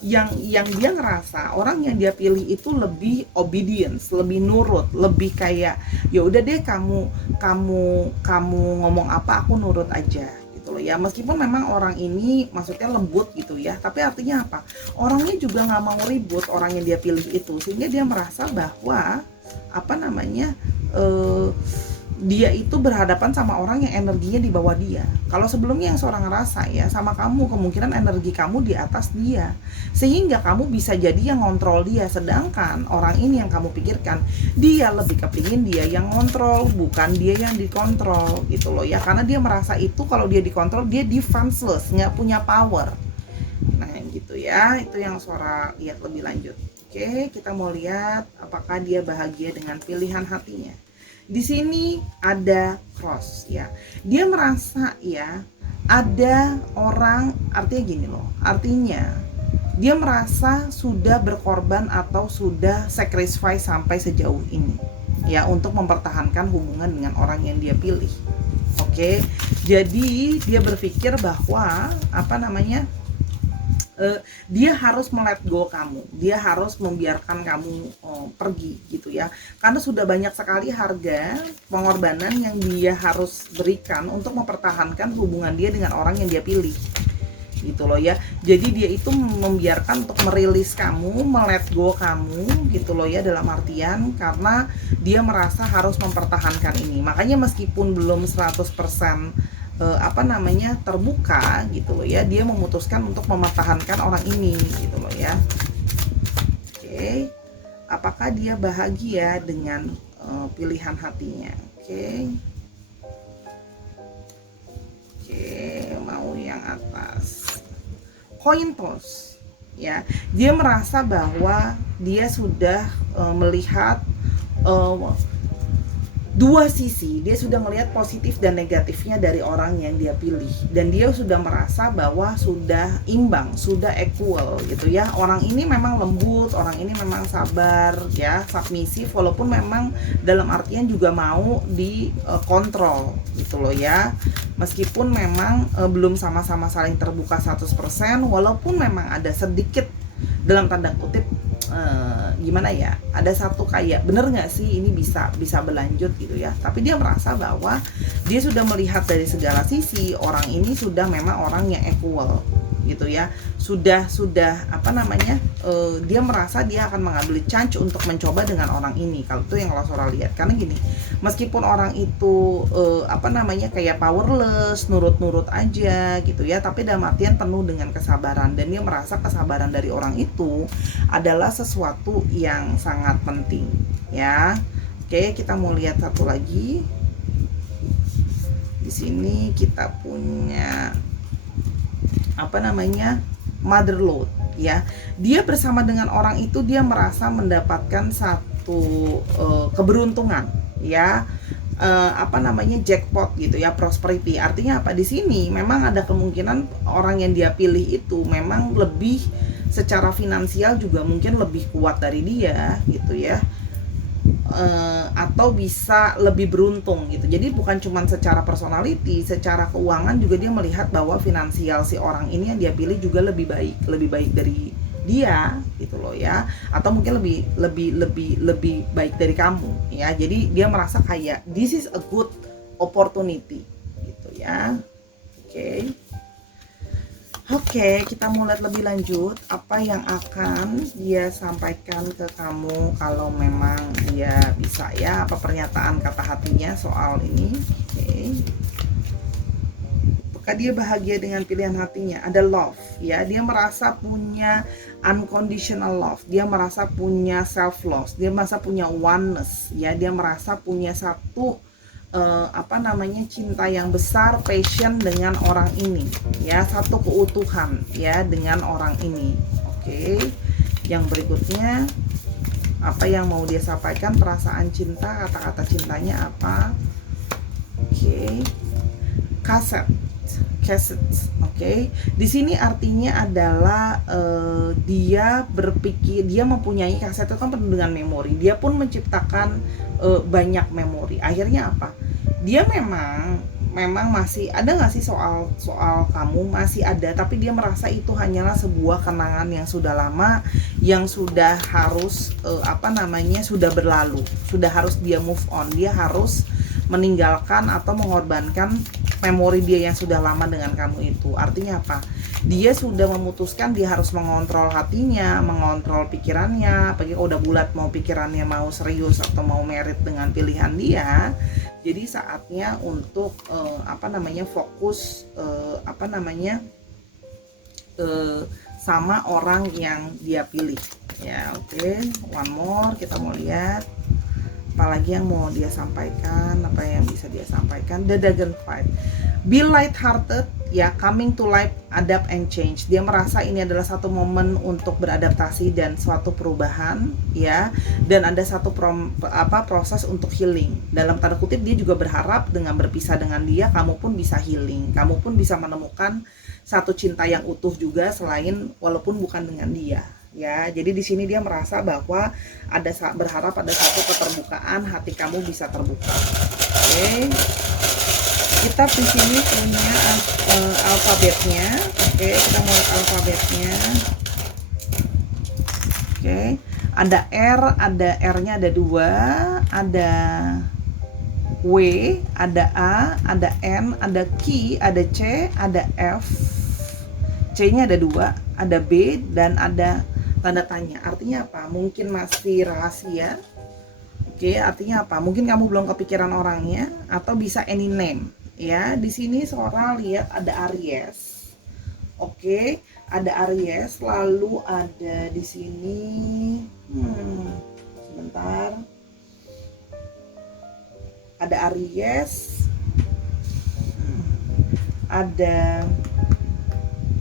yang dia ngerasa orang yang dia pilih itu lebih obedience, lebih nurut, lebih kayak ya udah deh, kamu ngomong apa aku nurut aja gitu loh ya. Meskipun memang orang ini maksudnya lembut gitu ya, tapi artinya apa, orangnya juga nggak mau ribut orang yang dia pilih itu, sehingga dia merasa bahwa dia itu berhadapan sama orang yang energinya di bawah dia. Kalau sebelumnya yang seorang ngerasa ya sama kamu, kemungkinan energi kamu di atas dia, sehingga kamu bisa jadi yang ngontrol dia. Sedangkan orang ini yang kamu pikirkan, dia lebih kepingin dia yang ngontrol, bukan dia yang dikontrol gitu loh ya. Karena dia merasa itu kalau dia dikontrol, dia defenseless, nggak punya power. Nah gitu ya, itu yang Sora lihat lebih lanjut. Oke, kita mau lihat apakah dia bahagia dengan pilihan hatinya. Di sini ada cross ya. Dia merasa ya ada orang, artinya gini loh. Artinya dia merasa sudah berkorban atau sudah sacrifice sampai sejauh ini ya untuk mempertahankan hubungan dengan orang yang dia pilih. Oke. Jadi dia berpikir bahwa dia harus let go kamu, dia harus membiarkan kamu pergi gitu ya, karena sudah banyak sekali harga pengorbanan yang dia harus berikan untuk mempertahankan hubungan dia dengan orang yang dia pilih gitu loh ya. Jadi dia itu membiarkan untuk merilis kamu, let go kamu gitu loh ya, dalam artian karena dia merasa harus mempertahankan ini. Makanya meskipun belum 100% terbuka gitu loh ya, dia memutuskan untuk mempertahankan orang ini gitu loh ya. Oke, apakah dia bahagia dengan pilihan hatinya? Oke, mau yang atas, coin toss ya. Dia merasa bahwa dia sudah melihat dua sisi, dia sudah melihat positif dan negatifnya dari orang yang dia pilih, dan dia sudah merasa bahwa sudah imbang, sudah equal gitu ya. Orang ini memang lembut, orang ini memang sabar ya, submisif, walaupun memang dalam artian juga mau dikontrol gitu loh ya. Meskipun memang belum sama-sama saling terbuka 100%, walaupun memang ada sedikit dalam tanda kutip gimana ya, ada satu kayak bener nggak sih ini bisa berlanjut gitu ya. Tapi dia merasa bahwa dia sudah melihat dari segala sisi, orang ini sudah memang orang yang equal gitu ya, sudah dia merasa dia akan mengambil chance untuk mencoba dengan orang ini. Kalau itu yang Sora lihat, karena gini, meskipun orang itu kayak powerless, nurut aja gitu ya, tapi dalam artian penuh dengan kesabaran, dan dia merasa kesabaran dari orang itu adalah sesuatu yang sangat penting ya. Oke, kita mau lihat satu lagi. Di sini kita punya mother load ya. Dia bersama dengan orang itu, dia merasa mendapatkan satu suatu keberuntungan ya, jackpot gitu ya, prosperity. Artinya apa? Di sini memang ada kemungkinan orang yang dia pilih itu memang lebih secara finansial juga mungkin lebih kuat dari dia gitu ya, atau bisa lebih beruntung gitu. Jadi bukan cuma secara personality, secara keuangan juga dia melihat bahwa finansial si orang ini yang dia pilih juga lebih baik dari dia gitu loh ya, atau mungkin lebih baik dari kamu ya. Jadi dia merasa kayak this is a good opportunity gitu ya. Oke, kita mau lihat lebih lanjut apa yang akan dia sampaikan ke kamu kalau memang dia bisa ya, apa pernyataan kata hatinya soal ini. Apakah dia bahagia dengan pilihan hatinya? Ada love ya, dia merasa punya unconditional love, dia merasa punya self love, dia merasa punya oneness ya, dia merasa punya satu cinta yang besar, passion dengan orang ini ya, satu keutuhan ya dengan orang ini. Yang berikutnya, apa yang mau dia sampaikan, perasaan cinta, kata-kata cintanya apa? Kaset. Di sini artinya adalah dia berpikir, dia mempunyai kaset itu kan penuh dengan memori, dia pun menciptakan banyak memori. Akhirnya apa? Dia memang masih ada nggak sih soal kamu, masih ada, tapi dia merasa itu hanyalah sebuah kenangan yang sudah lama, yang sudah harus sudah berlalu, sudah harus dia move on, dia harus meninggalkan atau mengorbankan memori dia yang sudah lama dengan kamu itu. Artinya apa? Dia sudah memutuskan dia harus mengontrol hatinya, mengontrol pikirannya. Apalagi kalau udah bulat mau pikirannya mau serius atau mau merit dengan pilihan dia. Jadi saatnya untuk fokus sama orang yang dia pilih. Ya, one more, kita mau lihat apalagi yang mau dia sampaikan, apa yang bisa dia sampaikan. The Dragonflight, be light-hearted ya, coming to life, adapt and change. Dia merasa ini adalah satu momen untuk beradaptasi dan suatu perubahan ya, dan ada satu proses untuk healing. Dalam tanda kutip dia juga berharap dengan berpisah dengan dia, kamu pun bisa healing, kamu pun bisa menemukan satu cinta yang utuh juga selain, walaupun bukan dengan dia. Ya, jadi di sini dia merasa bahwa berharap ada satu keterbukaan, hati kamu bisa terbuka. Kita di sini punya alfabetnya. Kita mau lihat alfabetnya. Ada R, ada R-nya ada 2, ada W, ada A, ada N, ada Q, ada C, ada F. C-nya ada 2, ada B, dan ada tanda tanya. Artinya apa? Mungkin masih rahasia. Artinya apa? Mungkin kamu belum kepikiran orangnya, atau bisa any name. Ya, di sini Sora lihat ada Aries. Ada Aries, lalu ada di sini sebentar. Ada Aries. Ada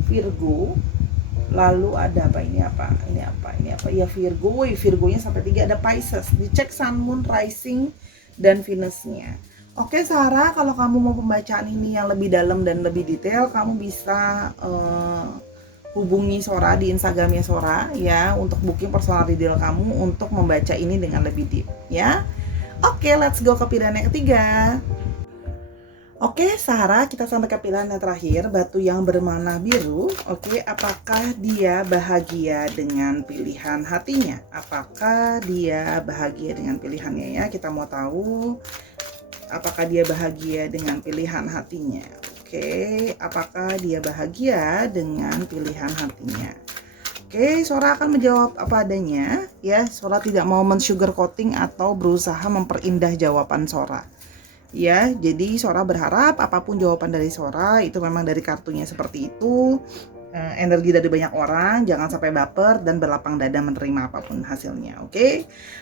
Virgo. Lalu ada apa? Ini apa ya, Virgonya sampai 3. Ada Pisces. Dicek Sun, Moon, Rising, dan Venusnya. Sarah, kalau kamu mau pembacaan ini yang lebih dalam dan lebih detail, kamu bisa hubungi Sora di Instagramnya Sora ya, untuk booking personal reading kamu untuk membaca ini dengan lebih deep ya. Let's go ke pilihan yang ketiga. Sarah, kita sampai ke pilihan yang terakhir, batu yang berwarna biru. Apakah dia bahagia dengan pilihan hatinya? Apakah dia bahagia dengan pilihannya ya? Kita mau tahu apakah dia bahagia dengan pilihan hatinya. Apakah dia bahagia dengan pilihan hatinya? Sora akan menjawab apa adanya ya. Sora tidak mau men-sugarcoating atau berusaha memperindah jawaban Sora. Ya, jadi Sora berharap apapun jawaban dari Sora itu memang dari kartunya seperti itu. Energi dari banyak orang, jangan sampai baper dan berlapang dada menerima apapun hasilnya.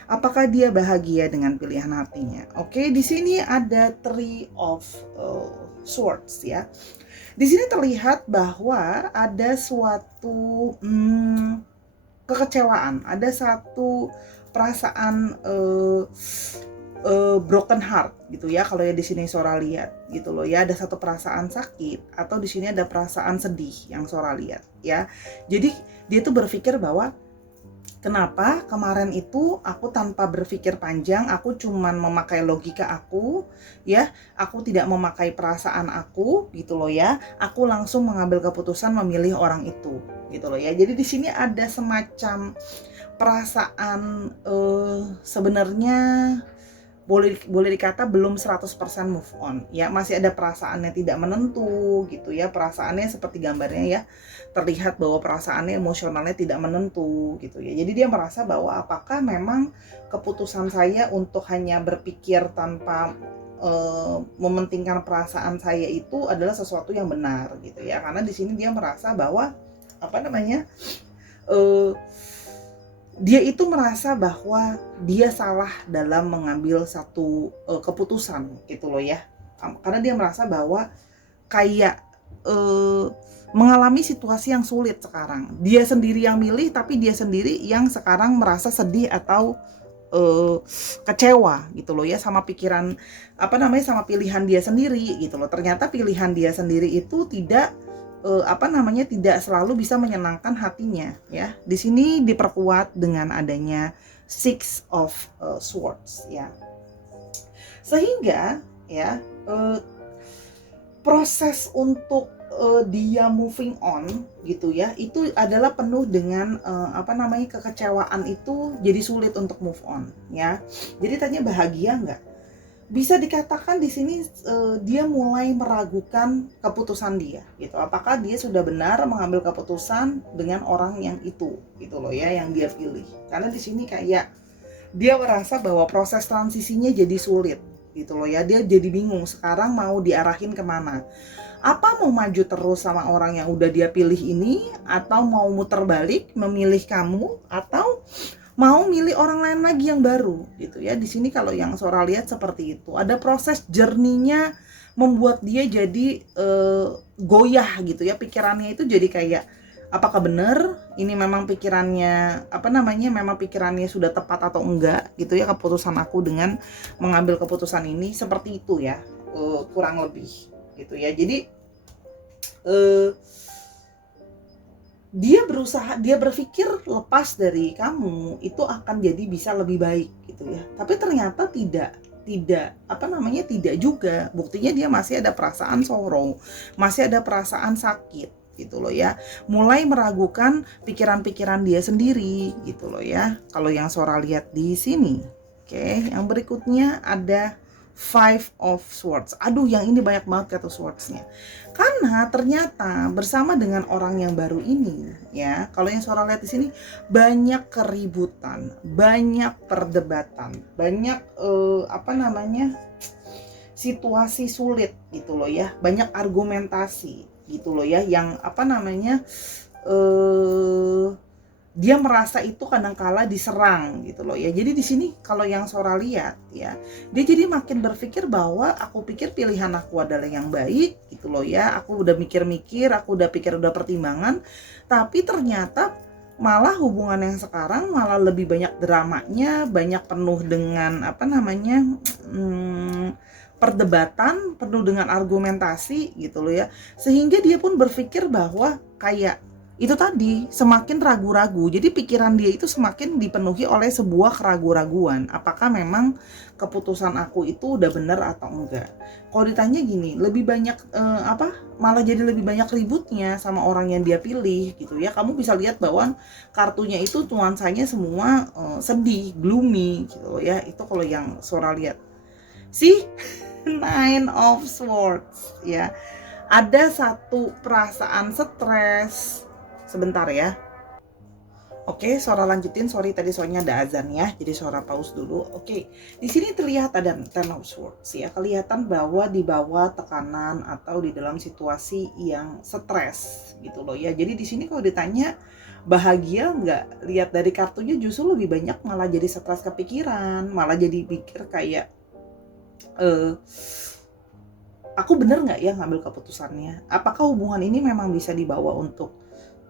Apakah dia bahagia dengan pilihan hatinya? Di sini ada Three of Swords ya. Di sini terlihat bahwa ada suatu kekecewaan, ada satu perasaan broken heart gitu ya, kalau ya di sini Sora lihat gitu loh ya, ada satu perasaan sakit atau di sini ada perasaan sedih yang Sora lihat ya. Jadi dia tuh berpikir bahwa kenapa kemarin itu aku tanpa berpikir panjang, aku cuman memakai logika aku ya, aku tidak memakai perasaan aku gitu loh ya, aku langsung mengambil keputusan memilih orang itu gitu loh ya. Jadi di sini ada semacam perasaan sebenarnya boleh dikata belum 100% move on ya, masih ada perasaannya tidak menentu gitu ya, perasaannya seperti gambarnya ya, terlihat bahwa perasaannya emosionalnya tidak menentu gitu ya. Jadi dia merasa bahwa apakah memang keputusan saya untuk hanya berpikir tanpa mementingkan perasaan saya itu adalah sesuatu yang benar gitu ya, karena di sini dia merasa bahwa apa namanya dia itu merasa bahwa dia salah dalam mengambil satu keputusan gitu loh ya, karena dia merasa bahwa kayak mengalami situasi yang sulit sekarang. Dia sendiri yang milih, tapi dia sendiri yang sekarang merasa sedih atau kecewa gitu loh ya, sama pikiran sama pilihan dia sendiri gitu loh. Ternyata pilihan dia sendiri itu tidak tidak selalu bisa menyenangkan hatinya ya. Di sini diperkuat dengan adanya Six of Swords ya. Sehingga ya proses untuk dia moving on gitu ya, itu adalah penuh dengan kekecewaan, itu jadi sulit untuk move on ya. Jadi tanya bahagia nggak? Bisa dikatakan di sini dia mulai meragukan keputusan dia gitu. Apakah dia sudah benar mengambil keputusan dengan orang yang itu gitu loh ya, yang dia pilih. Karena di sini kayak dia merasa bahwa proses transisinya jadi sulit gitu loh ya. Dia jadi bingung sekarang mau diarahin kemana. Apa mau maju terus sama orang yang udah dia pilih ini, atau mau muter balik memilih kamu, atau mau milih orang lain lagi yang baru gitu ya. Di sini kalau yang Sora lihat seperti itu, ada proses journey-nya membuat dia jadi goyah gitu ya, pikirannya itu jadi kayak apakah benar ini memang pikirannya memang pikirannya sudah tepat atau enggak gitu ya, keputusan aku dengan mengambil keputusan ini, seperti itu ya kurang lebih gitu ya. Jadi dia berpikir lepas dari kamu itu akan jadi bisa lebih baik gitu ya, tapi ternyata tidak juga. Buktinya dia masih ada perasaan sorrow, masih ada perasaan sakit gitu loh ya, mulai meragukan pikiran-pikiran dia sendiri gitu loh ya, kalau yang Sora lihat di sini. Oke, yang berikutnya ada Five of Swords. Aduh, yang ini banyak banget kata swords-nya. Karena ternyata bersama dengan orang yang baru ini, ya, kalau yang Sora lihat di sini banyak keributan, banyak perdebatan, banyak situasi sulit gitu loh ya, banyak argumentasi gitu loh ya, yang dia merasa itu kadangkala diserang gitu loh ya. Jadi di sini kalau yang Sora lihat ya, dia jadi makin berpikir bahwa aku pikir pilihan aku adalah yang baik gitu loh ya. Aku udah mikir-mikir, aku udah pikir, udah pertimbangan, tapi ternyata malah hubungan yang sekarang malah lebih banyak dramanya, banyak penuh dengan perdebatan, penuh dengan argumentasi gitu loh ya. Sehingga dia pun berpikir bahwa kayak itu tadi, semakin ragu-ragu. Jadi pikiran dia itu semakin dipenuhi oleh sebuah keraguan-raguan. Apakah memang keputusan aku itu udah benar atau enggak? Kalau ditanya gini, lebih banyak malah jadi lebih banyak ributnya sama orang yang dia pilih gitu ya. Kamu bisa lihat bahwa kartunya itu nuansanya semua sedih, gloomy gitu ya. Itu kalau yang Sora lihat. See? Nine of Swords ya. Ada satu perasaan stres. Sebentar ya. Oke, Sora lanjutin. Sorry tadi soalnya ada azan ya, jadi Sora pause dulu. Oke, di sini terlihat ada Ten of Swords ya. Kelihatan bahwa di bawah tekanan atau di dalam situasi yang stres gitu loh ya. Jadi di sini kalau ditanya bahagia nggak, lihat dari kartunya justru lebih banyak malah jadi stres kepikiran, malah jadi pikir kayak aku bener nggak ya ngambil keputusannya? Apakah hubungan ini memang bisa dibawa untuk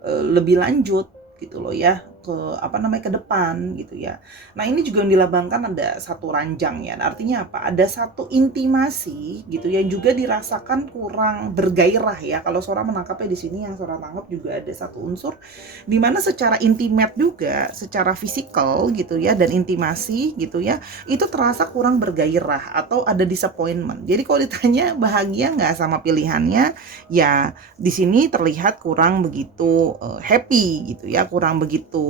lebih lanjut gitu loh ya? ke ke depan gitu ya. Nah, ini juga yang dilambangkan ada satu ranjang ya. Nah, artinya apa? Ada satu intimasi gitu yang juga dirasakan kurang bergairah ya. Kalau Sora menangkapnya di sini, yang Sora tangkap juga ada satu unsur di mana secara intimate juga, secara fisikal gitu ya, dan intimasi gitu ya, itu terasa kurang bergairah atau ada disappointment. Jadi kalau ditanya bahagia nggak sama pilihannya, ya di sini terlihat kurang begitu happy gitu ya, kurang begitu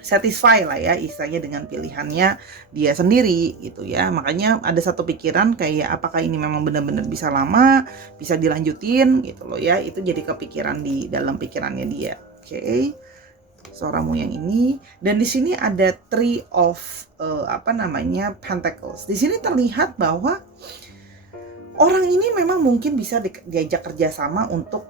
satisfy lah ya istilahnya dengan pilihannya dia sendiri gitu ya. Makanya ada satu pikiran kayak apakah ini memang benar-benar bisa lama, bisa dilanjutin gitu loh ya. Itu jadi kepikiran di dalam pikirannya dia. Oke. Soramu yang ini, dan di sini ada Three of Pentacles. Di sini terlihat bahwa orang ini memang mungkin bisa diajak kerjasama untuk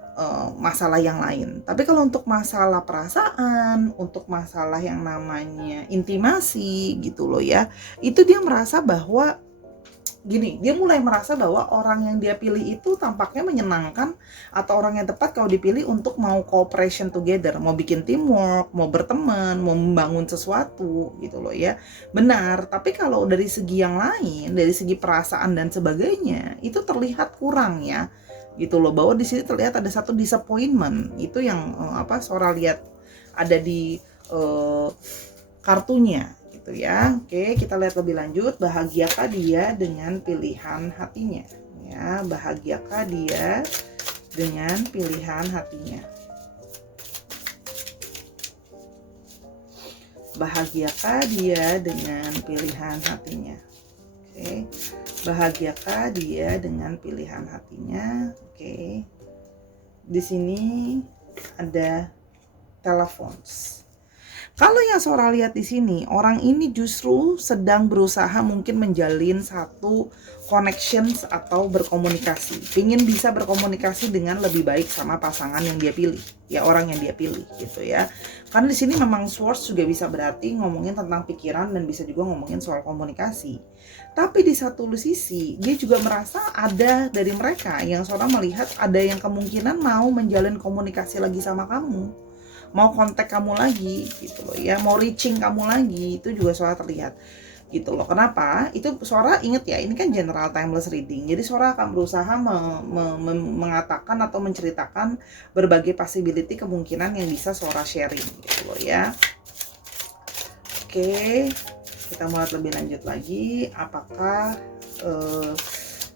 masalah yang lain. Tapi kalau untuk masalah perasaan, untuk masalah yang namanya intimasi gitu loh ya, itu dia merasa bahwa gini, dia mulai merasa bahwa orang yang dia pilih itu tampaknya menyenangkan atau orang yang tepat kalau dipilih untuk mau cooperation together, mau bikin teamwork, mau berteman, mau membangun sesuatu gitu loh ya. Benar, tapi kalau dari segi yang lain, dari segi perasaan dan sebagainya, itu terlihat kurang ya. Gitu loh, bahwa di sini terlihat ada satu disappointment. Itu yang Sora lihat ada di kartunya gitu ya. Oke, kita lihat lebih lanjut. Bahagiakah dia dengan pilihan hatinya? Ya, bahagiakah dia dengan pilihan hatinya? Bahagiakah dia dengan pilihan hatinya? Oke. Bahagiakah dia dengan pilihan hatinya? Oke. Di sini ada telepons. Kalau yang Sora lihat di sini, orang ini justru sedang berusaha mungkin menjalin satu connections atau berkomunikasi. Pingin bisa berkomunikasi dengan lebih baik sama pasangan yang dia pilih, ya orang yang dia pilih gitu ya. Karena di sini memang Swords juga bisa berarti ngomongin tentang pikiran dan bisa juga ngomongin soal komunikasi. Tapi di satu sisi dia juga merasa ada dari mereka yang Sora melihat ada yang kemungkinan mau menjalin komunikasi lagi sama kamu, mau kontak kamu lagi gitu loh ya, mau reaching kamu lagi. Itu juga Sora terlihat gitu loh. Kenapa? Itu Sora inget ya, ini kan general timeless reading, jadi Sora akan berusaha mengatakan atau menceritakan berbagai possibility, kemungkinan yang bisa Sora sharing gitu loh ya. Oke, kita mulai lebih lanjut lagi. Apakah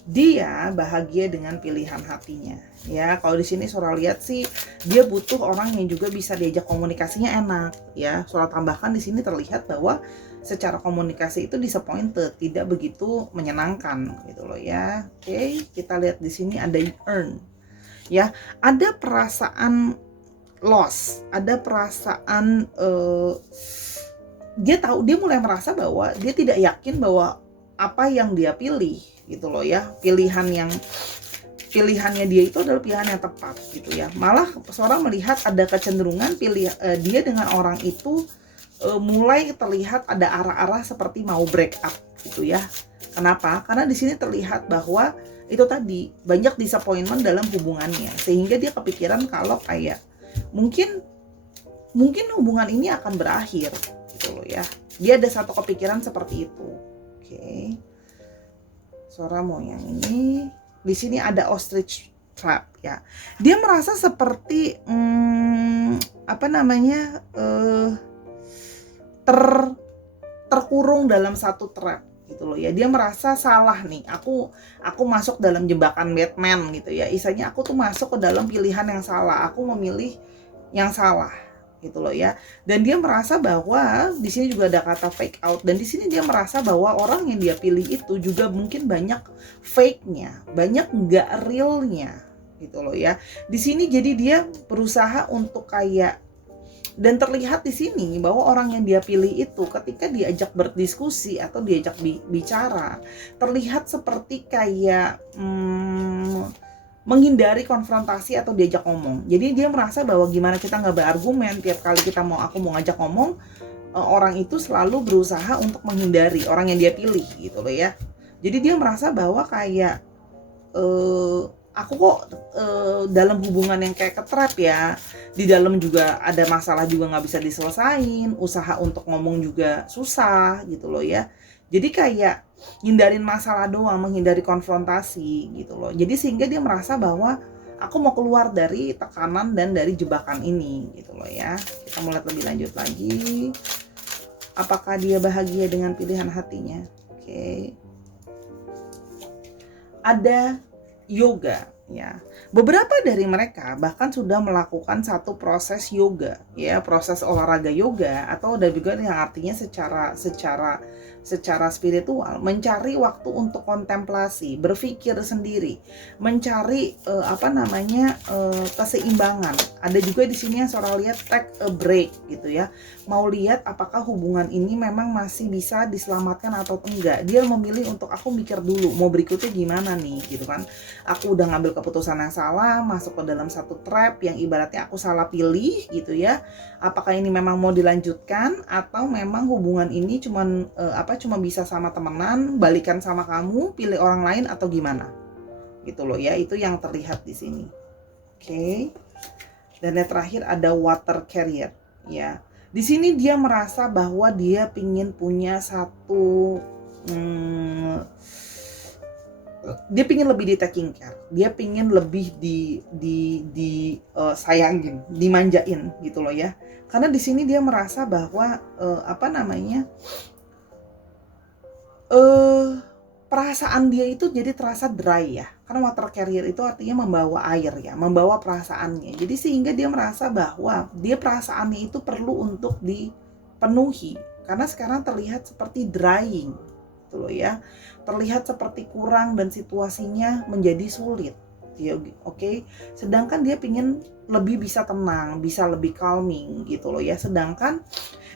dia bahagia dengan pilihan hatinya? Ya, kalau di sini Sora lihat sih dia butuh orang yang juga bisa diajak komunikasinya enak ya. Sora tambahkan di sini terlihat bahwa secara komunikasi itu disappointed, tidak begitu menyenangkan gitu loh ya. Oke, kita lihat di sini ada earn. Ya, ada perasaan loss, ada perasaan dia mulai merasa bahwa dia tidak yakin bahwa apa yang dia pilih gitu loh ya, pilihannya dia itu adalah pilihan yang tepat gitu ya. Malah Sora melihat ada kecenderungan dia dengan orang itu mulai terlihat ada arah-arah seperti mau break up gitu ya. Kenapa? Karena di sini terlihat bahwa itu tadi banyak disappointment dalam hubungannya, sehingga dia kepikiran kalau kayak mungkin hubungan ini akan berakhir gitu loh ya. Dia ada satu kepikiran seperti itu. Oke. Sora mau yang ini. Di sini ada ostrich trap ya. Dia merasa seperti terkurung dalam satu trap gitu loh ya. Dia merasa salah nih. Aku masuk dalam jebakan Batman gitu ya. Istilahnya aku tuh masuk ke dalam pilihan yang salah. Aku memilih yang salah gitu loh ya. Dan dia merasa bahwa di sini juga ada kata fake out, dan di sini dia merasa bahwa orang yang dia pilih itu juga mungkin banyak fake-nya, banyak nggak realnya gitu loh ya. Di sini jadi dia berusaha untuk kayak, dan terlihat di sini bahwa orang yang dia pilih itu ketika diajak berdiskusi atau diajak bicara terlihat seperti kayak menghindari konfrontasi atau diajak ngomong. Jadi dia merasa bahwa gimana kita nggak berargumen, tiap kali aku mau ngajak ngomong, orang itu selalu berusaha untuk menghindari orang yang dia pilih gitu loh ya. Jadi dia merasa bahwa kayak aku kok dalam hubungan yang kayak ketrap ya, di dalam juga ada masalah juga nggak bisa diselesain, usaha untuk ngomong juga susah gitu loh ya. Jadi kayak hindarin masalah doang, menghindari konfrontasi gitu loh. Jadi sehingga dia merasa bahwa aku mau keluar dari tekanan dan dari jebakan ini gitu loh ya. Kita mulai lebih lanjut lagi. Apakah dia bahagia dengan pilihan hatinya? Oke. Ada yoga ya. Beberapa dari mereka bahkan sudah melakukan satu proses yoga ya, proses olahraga yoga, atau ada juga yang artinya secara spiritual, mencari waktu untuk kontemplasi, berpikir sendiri, mencari keseimbangan. Ada juga di sini yang Sora lihat take a break gitu ya. Mau lihat apakah hubungan ini memang masih bisa diselamatkan atau enggak. Dia memilih untuk aku mikir dulu mau berikutnya gimana nih gitu kan. Aku udah ngambil keputusan yang salah, masuk ke dalam satu trap yang ibaratnya aku salah pilih gitu ya. Apakah ini memang mau dilanjutkan atau memang hubungan ini cuma bisa sama temenan, balikan sama kamu, pilih orang lain atau gimana? Gitu loh ya, itu yang terlihat di sini. Oke. Dan yang terakhir ada water carrier ya. Di sini dia merasa bahwa dia pingin punya satu dia pingin lebih di taking care, dia pingin lebih sayangin, dimanjain gitu loh ya. Karena di sini dia merasa bahwa perasaan dia itu jadi terasa dry ya. Karena water carrier itu artinya membawa air ya, membawa perasaannya. Jadi sehingga dia merasa bahwa dia perasaannya itu perlu untuk dipenuhi. Karena sekarang terlihat seperti drying gitu loh ya. Terlihat seperti kurang dan situasinya menjadi sulit. Ya, oke. Sedangkan dia pingin lebih bisa tenang, bisa lebih calming gitu loh ya. Sedangkan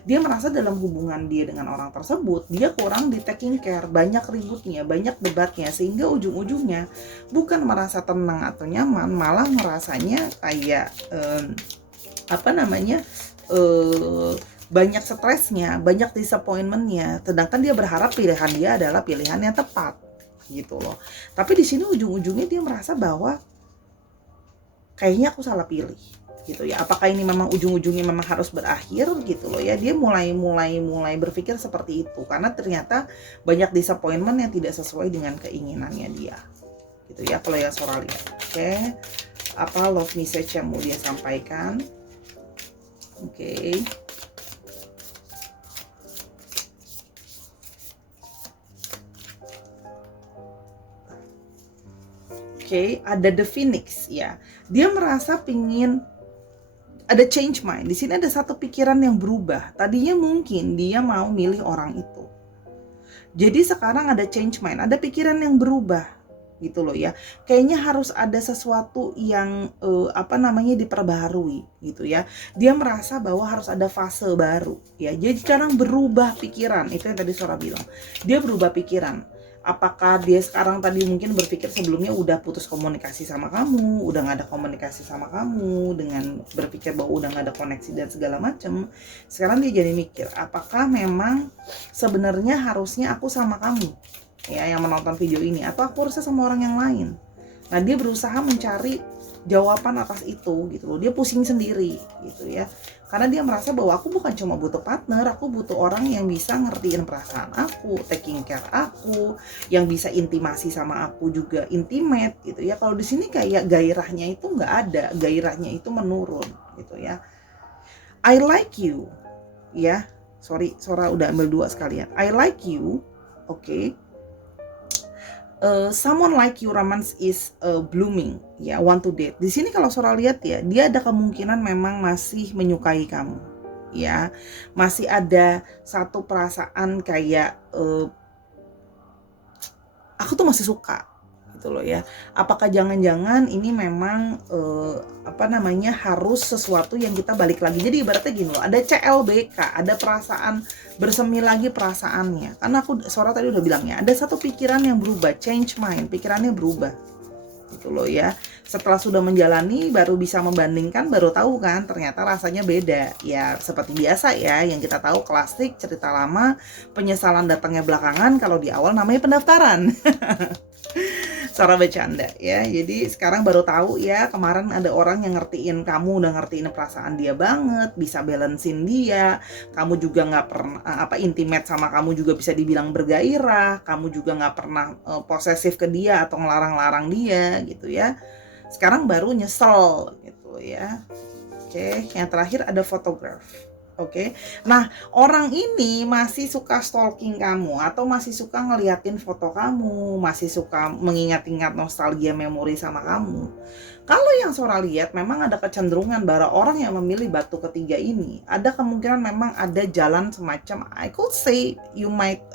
dia merasa dalam hubungan dia dengan orang tersebut, dia kurang di taking care, banyak ributnya, banyak debatnya, sehingga ujung-ujungnya bukan merasa tenang atau nyaman, malah merasanya kayak banyak stresnya, banyak disappointmentnya. Sedangkan dia berharap pilihan dia adalah pilihan yang tepat gitu loh. Tapi di sini ujung-ujungnya dia merasa bahwa kayaknya aku salah pilih gitu ya. Apakah ini memang ujung-ujungnya memang harus berakhir gitu loh ya. Dia mulai berpikir seperti itu karena ternyata banyak disappointment yang tidak sesuai dengan keinginannya dia gitu ya, kalau yang Sora lihat. Oke. Apa love message yang mau dia sampaikan? Oke. Oke, ada The Phoenix ya. Dia merasa pingin ada change mind. Di sini ada satu pikiran yang berubah. Tadinya mungkin dia mau milih orang itu. Jadi sekarang ada change mind, ada pikiran yang berubah gitu loh ya. Kayaknya harus ada sesuatu yang diperbaharui gitu ya. Dia merasa bahwa harus ada fase baru ya. Jadi sekarang berubah pikiran. Itu yang tadi Sora bilang. Dia berubah pikiran. Apakah dia sekarang tadi mungkin berpikir sebelumnya udah putus komunikasi sama kamu, udah gak ada komunikasi sama kamu, dengan berpikir bahwa udah gak ada koneksi dan segala macam. Sekarang dia jadi mikir, apakah memang sebenarnya harusnya aku sama kamu ya yang menonton video ini, atau aku harusnya sama orang yang lain. Nah, dia berusaha mencari jawaban atas itu gitu loh. Dia pusing sendiri gitu ya. Karena dia merasa bahwa aku bukan cuma butuh partner, aku butuh orang yang bisa ngertiin perasaan aku, taking care aku, yang bisa intimasi sama aku juga intimate gitu ya. Kalau di sini kayak gairahnya itu nggak ada, gairahnya itu menurun gitu ya. I like you ya. Sorry, Sora udah ambil dua sekalian. I like you, oke. Someone like you romance is blooming ya, want to date. Di sini kalau Sora lihat ya, dia ada kemungkinan memang masih menyukai kamu ya, masih ada satu perasaan kayak aku tuh masih suka gitu loh ya. Apakah jangan-jangan ini memang harus sesuatu yang kita balik lagi. Jadi ibaratnya gini loh, ada CLBK, ada perasaan bersemi lagi perasaannya. Karena Sora tadi udah bilangnya, ada satu pikiran yang berubah, change mind, pikirannya berubah gitu loh ya. Setelah sudah menjalani baru bisa membandingkan, baru tahu kan ternyata rasanya beda ya. Seperti biasa ya, yang kita tahu klasik cerita lama, penyesalan datangnya belakangan. Kalau di awal namanya pendaftaran. Cara bercanda ya. Jadi sekarang baru tahu ya, kemarin ada orang yang ngertiin kamu, udah ngertiin perasaan dia banget, bisa balancein dia. Kamu juga nggak pernah intimate sama kamu juga bisa dibilang bergairah. Kamu juga nggak pernah posesif ke dia atau ngelarang-larang dia gitu ya. Sekarang baru nyesel gitu ya. Oke, yang terakhir ada photograph. Oke. Nah, orang ini masih suka stalking kamu atau masih suka ngeliatin foto kamu, masih suka mengingat-ingat nostalgia memori sama kamu. Kalau yang Sora lihat memang ada kecenderungan bahwa orang yang memilih batu ketiga ini ada kemungkinan memang ada jalan semacam, I could say you might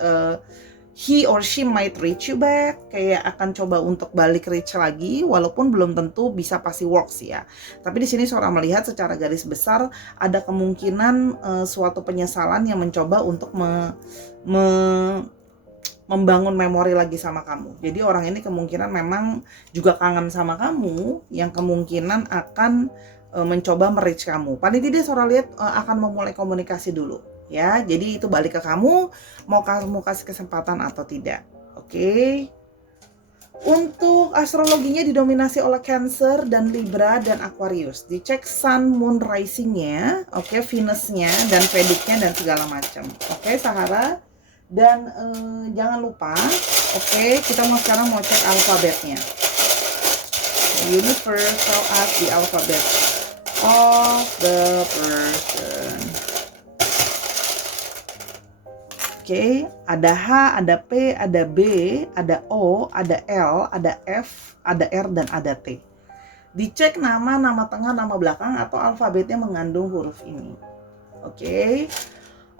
he or she might reach you back, kayak akan coba untuk balik reach lagi, walaupun belum tentu bisa pasti works ya. Tapi di sini Sora melihat secara garis besar ada kemungkinan suatu penyesalan yang mencoba untuk membangun memori lagi sama kamu. Jadi orang ini kemungkinan memang juga kangen sama kamu, yang kemungkinan akan mencoba merich kamu. Paling tidak Sora lihat akan memulai komunikasi dulu. Ya, jadi itu balik ke kamu, mau kamu kasih kesempatan atau tidak. Oke. Untuk astrologinya didominasi oleh Cancer dan Libra dan Aquarius. Dicek Sun, Moon, Rising-nya, oke, Venus-nya dan Vedicnya dan segala macam. Oke, Sahara. Dan jangan lupa, oke, kita sekarang mau cek alfabetnya. Universe tell us the alphabet of the person. Oke, ada H, ada P, ada B, ada O, ada L, ada F, ada R, dan ada T. Dicek nama tengah, nama belakang, atau alfabetnya mengandung huruf ini. Oke.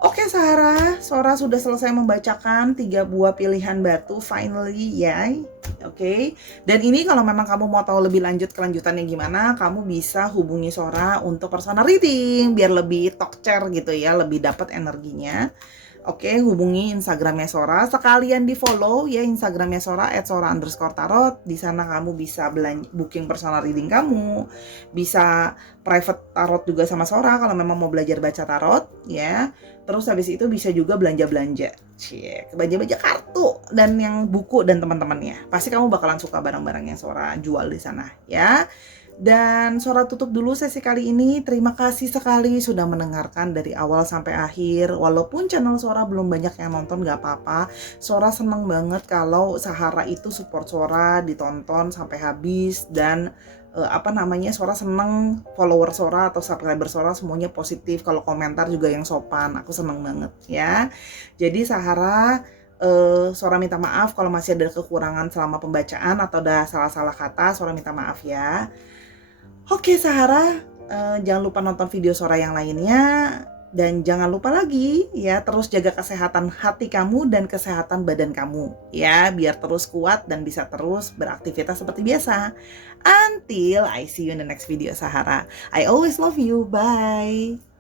Oke Sahara, Sora sudah selesai membacakan 3 buah pilihan batu, finally ya. Oke. Dan ini kalau memang kamu mau tahu lebih lanjut kelanjutannya gimana, kamu bisa hubungi Sora untuk personal reading, biar lebih talk gitu ya, lebih dapat energinya. Oke, hubungi Instagramnya Sora. Sekalian di follow ya Instagramnya Sora @sora_tarot. Di sana kamu bisa booking personal reading kamu, bisa private tarot juga sama Sora kalau memang mau belajar baca tarot ya. Terus habis itu bisa juga belanja-belanja, belanja kartu dan yang buku dan teman-temannya. Pasti kamu bakalan suka barang-barang yang Sora jual di sana ya. Dan Sora tutup dulu sesi kali ini. Terima kasih sekali sudah mendengarkan dari awal sampai akhir. Walaupun channel Sora belum banyak yang nonton, gak apa-apa. Sora seneng banget kalau Sahara itu support Sora, ditonton sampai habis. Dan Sora seneng follower Sora atau subscriber Sora semuanya positif. Kalau komentar juga yang sopan, aku seneng banget ya. Jadi Sahara, Sora minta maaf kalau masih ada kekurangan selama pembacaan atau ada salah-salah kata. Sora minta maaf ya. Oke Sahara, jangan lupa nonton video Sora yang lainnya. Dan jangan lupa lagi ya, terus jaga kesehatan hati kamu dan kesehatan badan kamu ya, biar terus kuat dan bisa terus beraktivitas seperti biasa. Until I see you in the next video Sahara. I always love you. Bye.